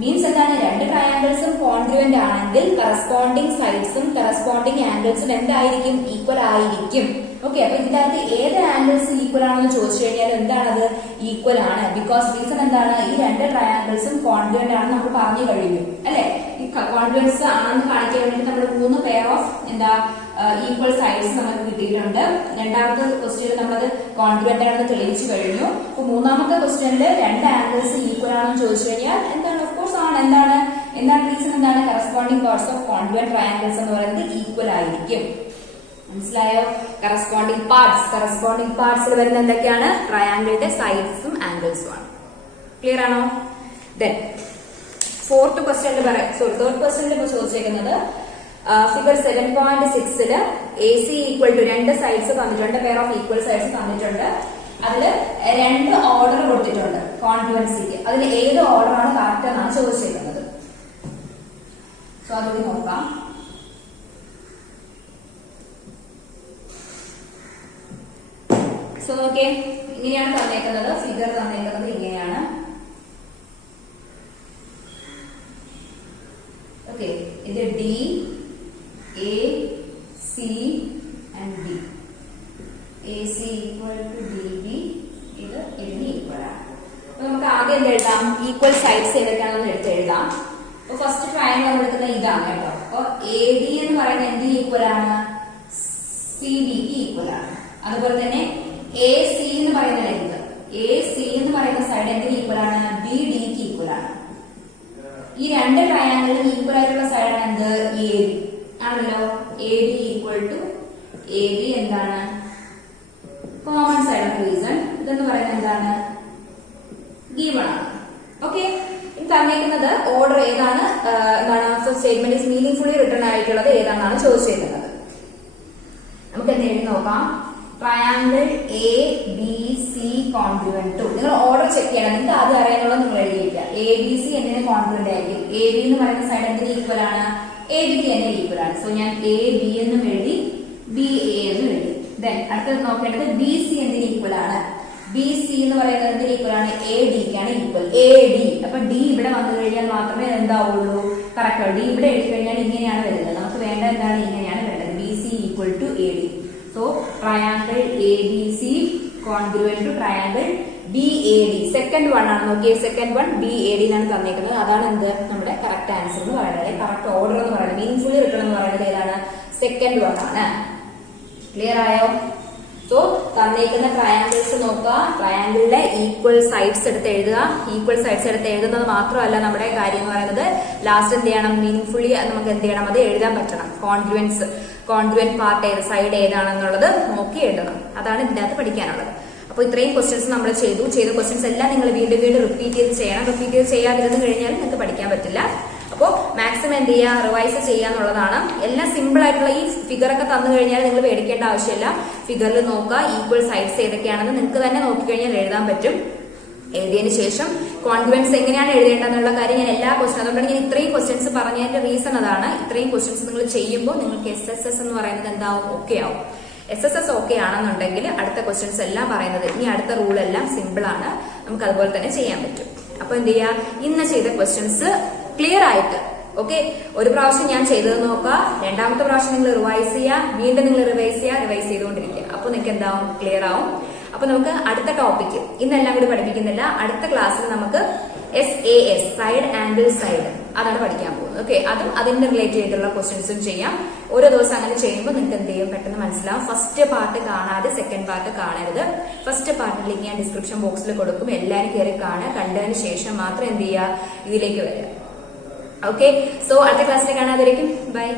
മീൻസ് എന്താണ്? രണ്ട് ട്രയാങ്കിൾസും കോൺഗ്രുവന്റ് ആണെങ്കിൽ കറസ്പോണ്ടിങ് സൈഡ്സും കറസ്പോണ്ടിങ് ആംഗിൾസും എന്തായിരിക്കും? ഈക്വൽ ആയിരിക്കും. ഓക്കെ, അപ്പൊ ഇതിനകത്ത് ഏത് ആംഗിൾസ് ഈക്വൽ ആണെന്ന് ചോദിച്ചു കഴിഞ്ഞാൽ എന്താണത്? ഈക്വൽ ആണ്. ബിക്കോസ് റീസൺ എന്താണ്? ഈ രണ്ട് ട്രയാങ്കിൾസും കോൺഗ്രുവന്റ് ആണെന്ന് നമ്മൾ പറഞ്ഞു കഴിഞ്ഞു, അല്ലെ? ഈ കോൺഗ്രുവൻസ് ആണെന്ന് കാണിക്കാൻ വേണ്ടിട്ട് നമ്മൾ 3 പെയർ ഓഫ് ഈക്വൽ സൈഡ്സ് നമുക്ക് കിട്ടിയിട്ടുണ്ട്. രണ്ടാമത്തെ ക്വസ്റ്റ്യനിൽ നമ്മളത് കോൺഗ്രുവന്റ് ആണെന്ന് തെളിയിച്ചു കഴിഞ്ഞു. അപ്പൊ മൂന്നാമത്തെ ക്വസ്റ്റ്യനിൽ രണ്ട് ആംഗിൾസ് ഈക്വൽ ആണെന്ന് ചോദിച്ചു കഴിഞ്ഞാൽ എന്താണ്? ഓഫ് കോഴ്സ് ആണ്. എന്താണ് റീസൺ? എന്താണ്? Corresponding parts of congruent triangles എന്ന് പറയുന്നത് ഈക്വൽ ആയിരിക്കും. മനസ്സിലായോ? കറസ്പോണ്ടിങ് പാർട്സിൽ വരുന്ന എന്തൊക്കെയാണ്? ട്രയാങ്കിളിന്റെ സൈഡ്സും ആംഗിൾസും ആണ്. ക്ലിയർ ആണോ? ദെൻ തേർഡ് ക്വസ്റ്റ്യനിൽ ചോദിച്ചേക്കുന്നത് figure 7.6 A C equal to രണ്ട് സൈഡ്സ് തന്നിട്ടുണ്ട്, പെയർ ഓഫ് ഈക്വൽ സൈഡ്സ് തന്നിട്ടുണ്ട്. അതില് രണ്ട് ഓർഡർ കൊടുത്തിട്ടുണ്ട് കോൺഗ്രുവൻസിക്ക്. അതിൽ ഏത് ഓർഡർ ആണ് കറക്റ്റ് എന്നാണ് ചോദിച്ചിരിക്കുന്നത്. സോ അതുകൂടി നോക്കാം. സോ നോക്കേ, ഇങ്ങനെയാണ് തന്നേക്കുന്നത്. ഫിഗർ തന്നേക്കുന്നത് ഇങ്ങനെയാണ്. ഓക്കെ, ഇത് D A C and B. A C equal to D B. ഇത് ഇതിന് ഈക്വൽ ആണ്. അപ്പൊ നമുക്ക് ആദ്യം എന്ത് എഴുതാം? ഈക്വൽ സൈഡ്സ് ഏതൊക്കെയാണെന്ന് എഴുതാം. അപ്പൊ ഫസ്റ്റ് ട്രയാങ്കിൾ നമ്മൾ എടുക്കുന്നത് ഇതാണ് കേട്ടോ. അപ്പൊ എ ഡി എന്ന് പറയുന്നത് എന്തിന് ഈക്വൽ ആണ്? സി ബിക്ക് ഈക്വൽ ആണ്. അതുപോലെ തന്നെ എ സി എന്ന് പറയുന്ന ലെങ്ത്, എ സി എന്ന് പറയുന്ന സൈഡ് എന്തിന് ഈക്വൽ ആണ്? ബി ഡിക്ക് ഈക്വൽ ആണ്. ഈ രണ്ട് ട്രയാങ്കിളിന് ഈക്വൽ ആയിട്ടുള്ള സൈഡാണ് എന്ത്? എ ബി ആണല്ലോ. A B equal to A B എന്താണ്? Common side of reason. ഇതെന്ന് പറയുന്നത് എന്താണ്? ഗീവൺ ആണ്. ഓക്കെ, ഇത് തന്നേക്കുന്നത് ഓർഡർ ഏതാണ്? സ്റ്റേറ്റ്മെന്റ് ഈസ് മീനിങ് റിട്ടേൺ ആയിട്ടുള്ളത് ഏതാണെന്നാണ് ചോദിച്ചിരിക്കുന്നത്. നമുക്ക് എന്ത് എഴുതി നോക്കാം. Triangle A B C congruent to. നിങ്ങൾ ഓർഡർ ചെക്ക് ചെയ്യണം. നിങ്ങൾക്ക് ആദ്യം അറിയാനുള്ളത് നിങ്ങൾ എഴുതിയിരിക്കുക. എ ബി സി എന്തിന് കോൺഗ്രുവന്റ് ആയിരിക്കും? എ ബി എന്ന് പറയുന്ന സൈഡ് എന്തിന് ഈക്വൽ ആണ്? എ ബിക്ക് തന്നെ ഈക്വൽ ആണ്. സോ ഞാൻ എ ബി എന്നും എഴുതി, ബി എ എന്നും എഴുതി. ദെൻ അടുത്തത് നോക്കേണ്ടത് ബി സി എന്തിന് ഈക്വൽ ആണ്? ബി സി എന്ന് പറയുന്നത് എന്തിന് ഈക്വൽ ആണ്? എ ഡിക്കാണ് ഈക്വൽ. A D. അപ്പൊ ഡി ഇവിടെ വന്നു കഴിഞ്ഞാൽ മാത്രമേ എന്താവുള്ളൂ? കറക്റ്റ്. ഡി ഇവിടെ എഴുതി കഴിഞ്ഞാൽ ഇങ്ങനെയാണ് വരുന്നത്. നമുക്ക് വേണ്ട എന്താണ്? ഇങ്ങനെയാണ് വേണ്ടത്. B C equal to A D. So triangle ABC congruent to triangle BAD. Second one ആണ് നോക്കിയേ. സെക്കൻഡ് വൺ BAD എന്നാണ് തന്നേക്കുന്നത്. അതാണ് എന്ത്? നമ്മുടെ കറക്റ്റ് ആൻസർ എന്ന് പറയുന്നത്, കറക്റ്റ് ഓർഡർ എന്ന് പറയുന്നത്, മീനിങ്ഫുള്ളി റിട്ടേൺ എന്ന് പറയുന്നത് ഏതാണ്? സെക്കൻഡ് വൺ ആണ്. ക്ലിയർ ആയോ? സോ തന്നേക്കുന്ന ട്രയാങ്കിൾസ് നോക്കുക. ട്രയാങ്കിളിലെ ഈക്വൽ സൈഡ്സ് എടുത്ത് എഴുതുക. ഈക്വൽ സൈഡ്സ് എടുത്ത് എഴുതുന്നത് മാത്രമല്ല നമ്മുടെ കാര്യം എന്ന് പറയുന്നത്, ലാസ്റ്റ് എന്ത് ചെയ്യണം? മീനിങ്ഫുള്ളി നമുക്ക് എന്ത് ചെയ്യണം? അത് എഴുതാൻ പറ്റണം. കോൺഗ്രുവന്റ് പാർട്ട് ഏത്, സൈഡ് ഏതാണെന്നുള്ളത് നോക്കി എഴുതണം. അതാണ് ഇതിന്റെ അകത്ത് പഠിക്കാനുള്ളത്. അപ്പോൾ ഇത്രയും ക്വസ്റ്റ്യൻസ് നമ്മൾ ചെയ്ത ക്വസ്റ്റ്യൻസ് എല്ലാം നിങ്ങൾ വീണ്ടും റിപ്പീറ്റ് ചെയ്ത് ചെയ്യണം. റിപ്പീറ്റ് ചെയ്ത് ചെയ്യാതിരുന്നു കഴിഞ്ഞാൽ നിങ്ങൾക്ക് പഠിക്കാൻ പറ്റില്ല. അപ്പോൾ മാക്സിമം എന്ത് ചെയ്യുക? റിവൈസ് ചെയ്യാന്നുള്ളതാണ്. എല്ലാം സിമ്പിൾ ആയിട്ടുള്ള ഈ ഫിഗർ ഒക്കെ തന്നു കഴിഞ്ഞാൽ നിങ്ങൾ പേടിക്കേണ്ട ആവശ്യമില്ല. ഫിഗറിൽ നോക്കുക ഈക്വൽ സൈഡ്സ് ഏതൊക്കെയാണെന്ന് നിങ്ങൾക്ക് തന്നെ നോക്കിക്കഴിഞ്ഞാൽ എഴുതാൻ പറ്റും. എഴുതിയതിനു ശേഷം കോൺഗ്രുവൻസ് എങ്ങനെയാണ് എഴുതേണ്ടതെന്നുള്ള കാര്യം ഞാൻ എല്ലാ ക്വസ്റ്റ്യൻ, അതുകൊണ്ടാണ് ഞാൻ ഇത്രയും ക്വസ്റ്റ്യൻസ് പറഞ്ഞതിന്റെ റീസൺ അതാണ്. ഇത്രയും ക്വസ്റ്റ്യൻസ് നിങ്ങൾ ചെയ്യുമ്പോൾ നിങ്ങൾക്ക് SSS എന്ന് പറയുന്നത് എന്താവും? ഓക്കെ ആവും. SSS ഓക്കെ ആണെന്നുണ്ടെങ്കിൽ അടുത്ത ക്വസ്റ്റ്യൻസ് എല്ലാം പറയുന്നത്, ഇനി അടുത്ത റൂൾ എല്ലാം സിമ്പിൾ ആണ്, നമുക്ക് അതുപോലെ തന്നെ ചെയ്യാൻ പറ്റും. അപ്പൊ എന്ത് ചെയ്യാ? ഇന്ന് ചെയ്ത ക്വസ്റ്റ്യൻസ് ക്ലിയർ ആയിട്ട് ഓക്കെ, ഒരു പ്രാവശ്യം ഞാൻ ചെയ്തത് നോക്കുക, രണ്ടാമത്തെ പ്രാവശ്യം നിങ്ങൾ റിവൈസ് ചെയ്യുക, വീണ്ടും നിങ്ങൾ റിവൈസ് ചെയ്തുകൊണ്ടിരിക്കുക. അപ്പൊ നിങ്ങൾക്ക് എന്താവും? ക്ലിയർ ആവും. അപ്പൊ നമുക്ക് അടുത്ത ടോപ്പിക്ക് ഇന്നെല്ലാം കൂടി പഠിപ്പിക്കുന്നില്ല. അടുത്ത ക്ലാസ്സിൽ നമുക്ക് SAS സൈഡ് ആംഗിൾ സൈഡ് അതാണ് പഠിക്കാൻ പോകുന്നത്. ഓക്കെ, അതും അതിന് റിലേറ്റ് ചെയ്തിട്ടുള്ള ക്വസ്റ്റ്യൻസും ചെയ്യാം. ഓരോ ദിവസം അങ്ങനെ ചെയ്യുമ്പോൾ നിങ്ങൾക്ക് എന്ത് ചെയ്യും, പെട്ടെന്ന് മനസ്സിലാവും. ഫസ്റ്റ് പാർട്ട് കാണാതെ സെക്കൻഡ് പാർട്ട് കാണരുത്. ഫസ്റ്റ് പാർട്ടിൽ ലിങ്ക് ഞാൻ ഡിസ്ക്രിപ്ഷൻ ബോക്സിൽ കൊടുക്കും. എല്ലാവരും കയറി കാണുക. കണ്ടതിന് ശേഷം മാത്രം എന്ത് ചെയ്യുക, ഇതിലേക്ക് വരിക. ഓക്കെ, സോ അടുത്ത ക്ലാസ്സിൽ കാണാതിരിക്കും. ബൈ.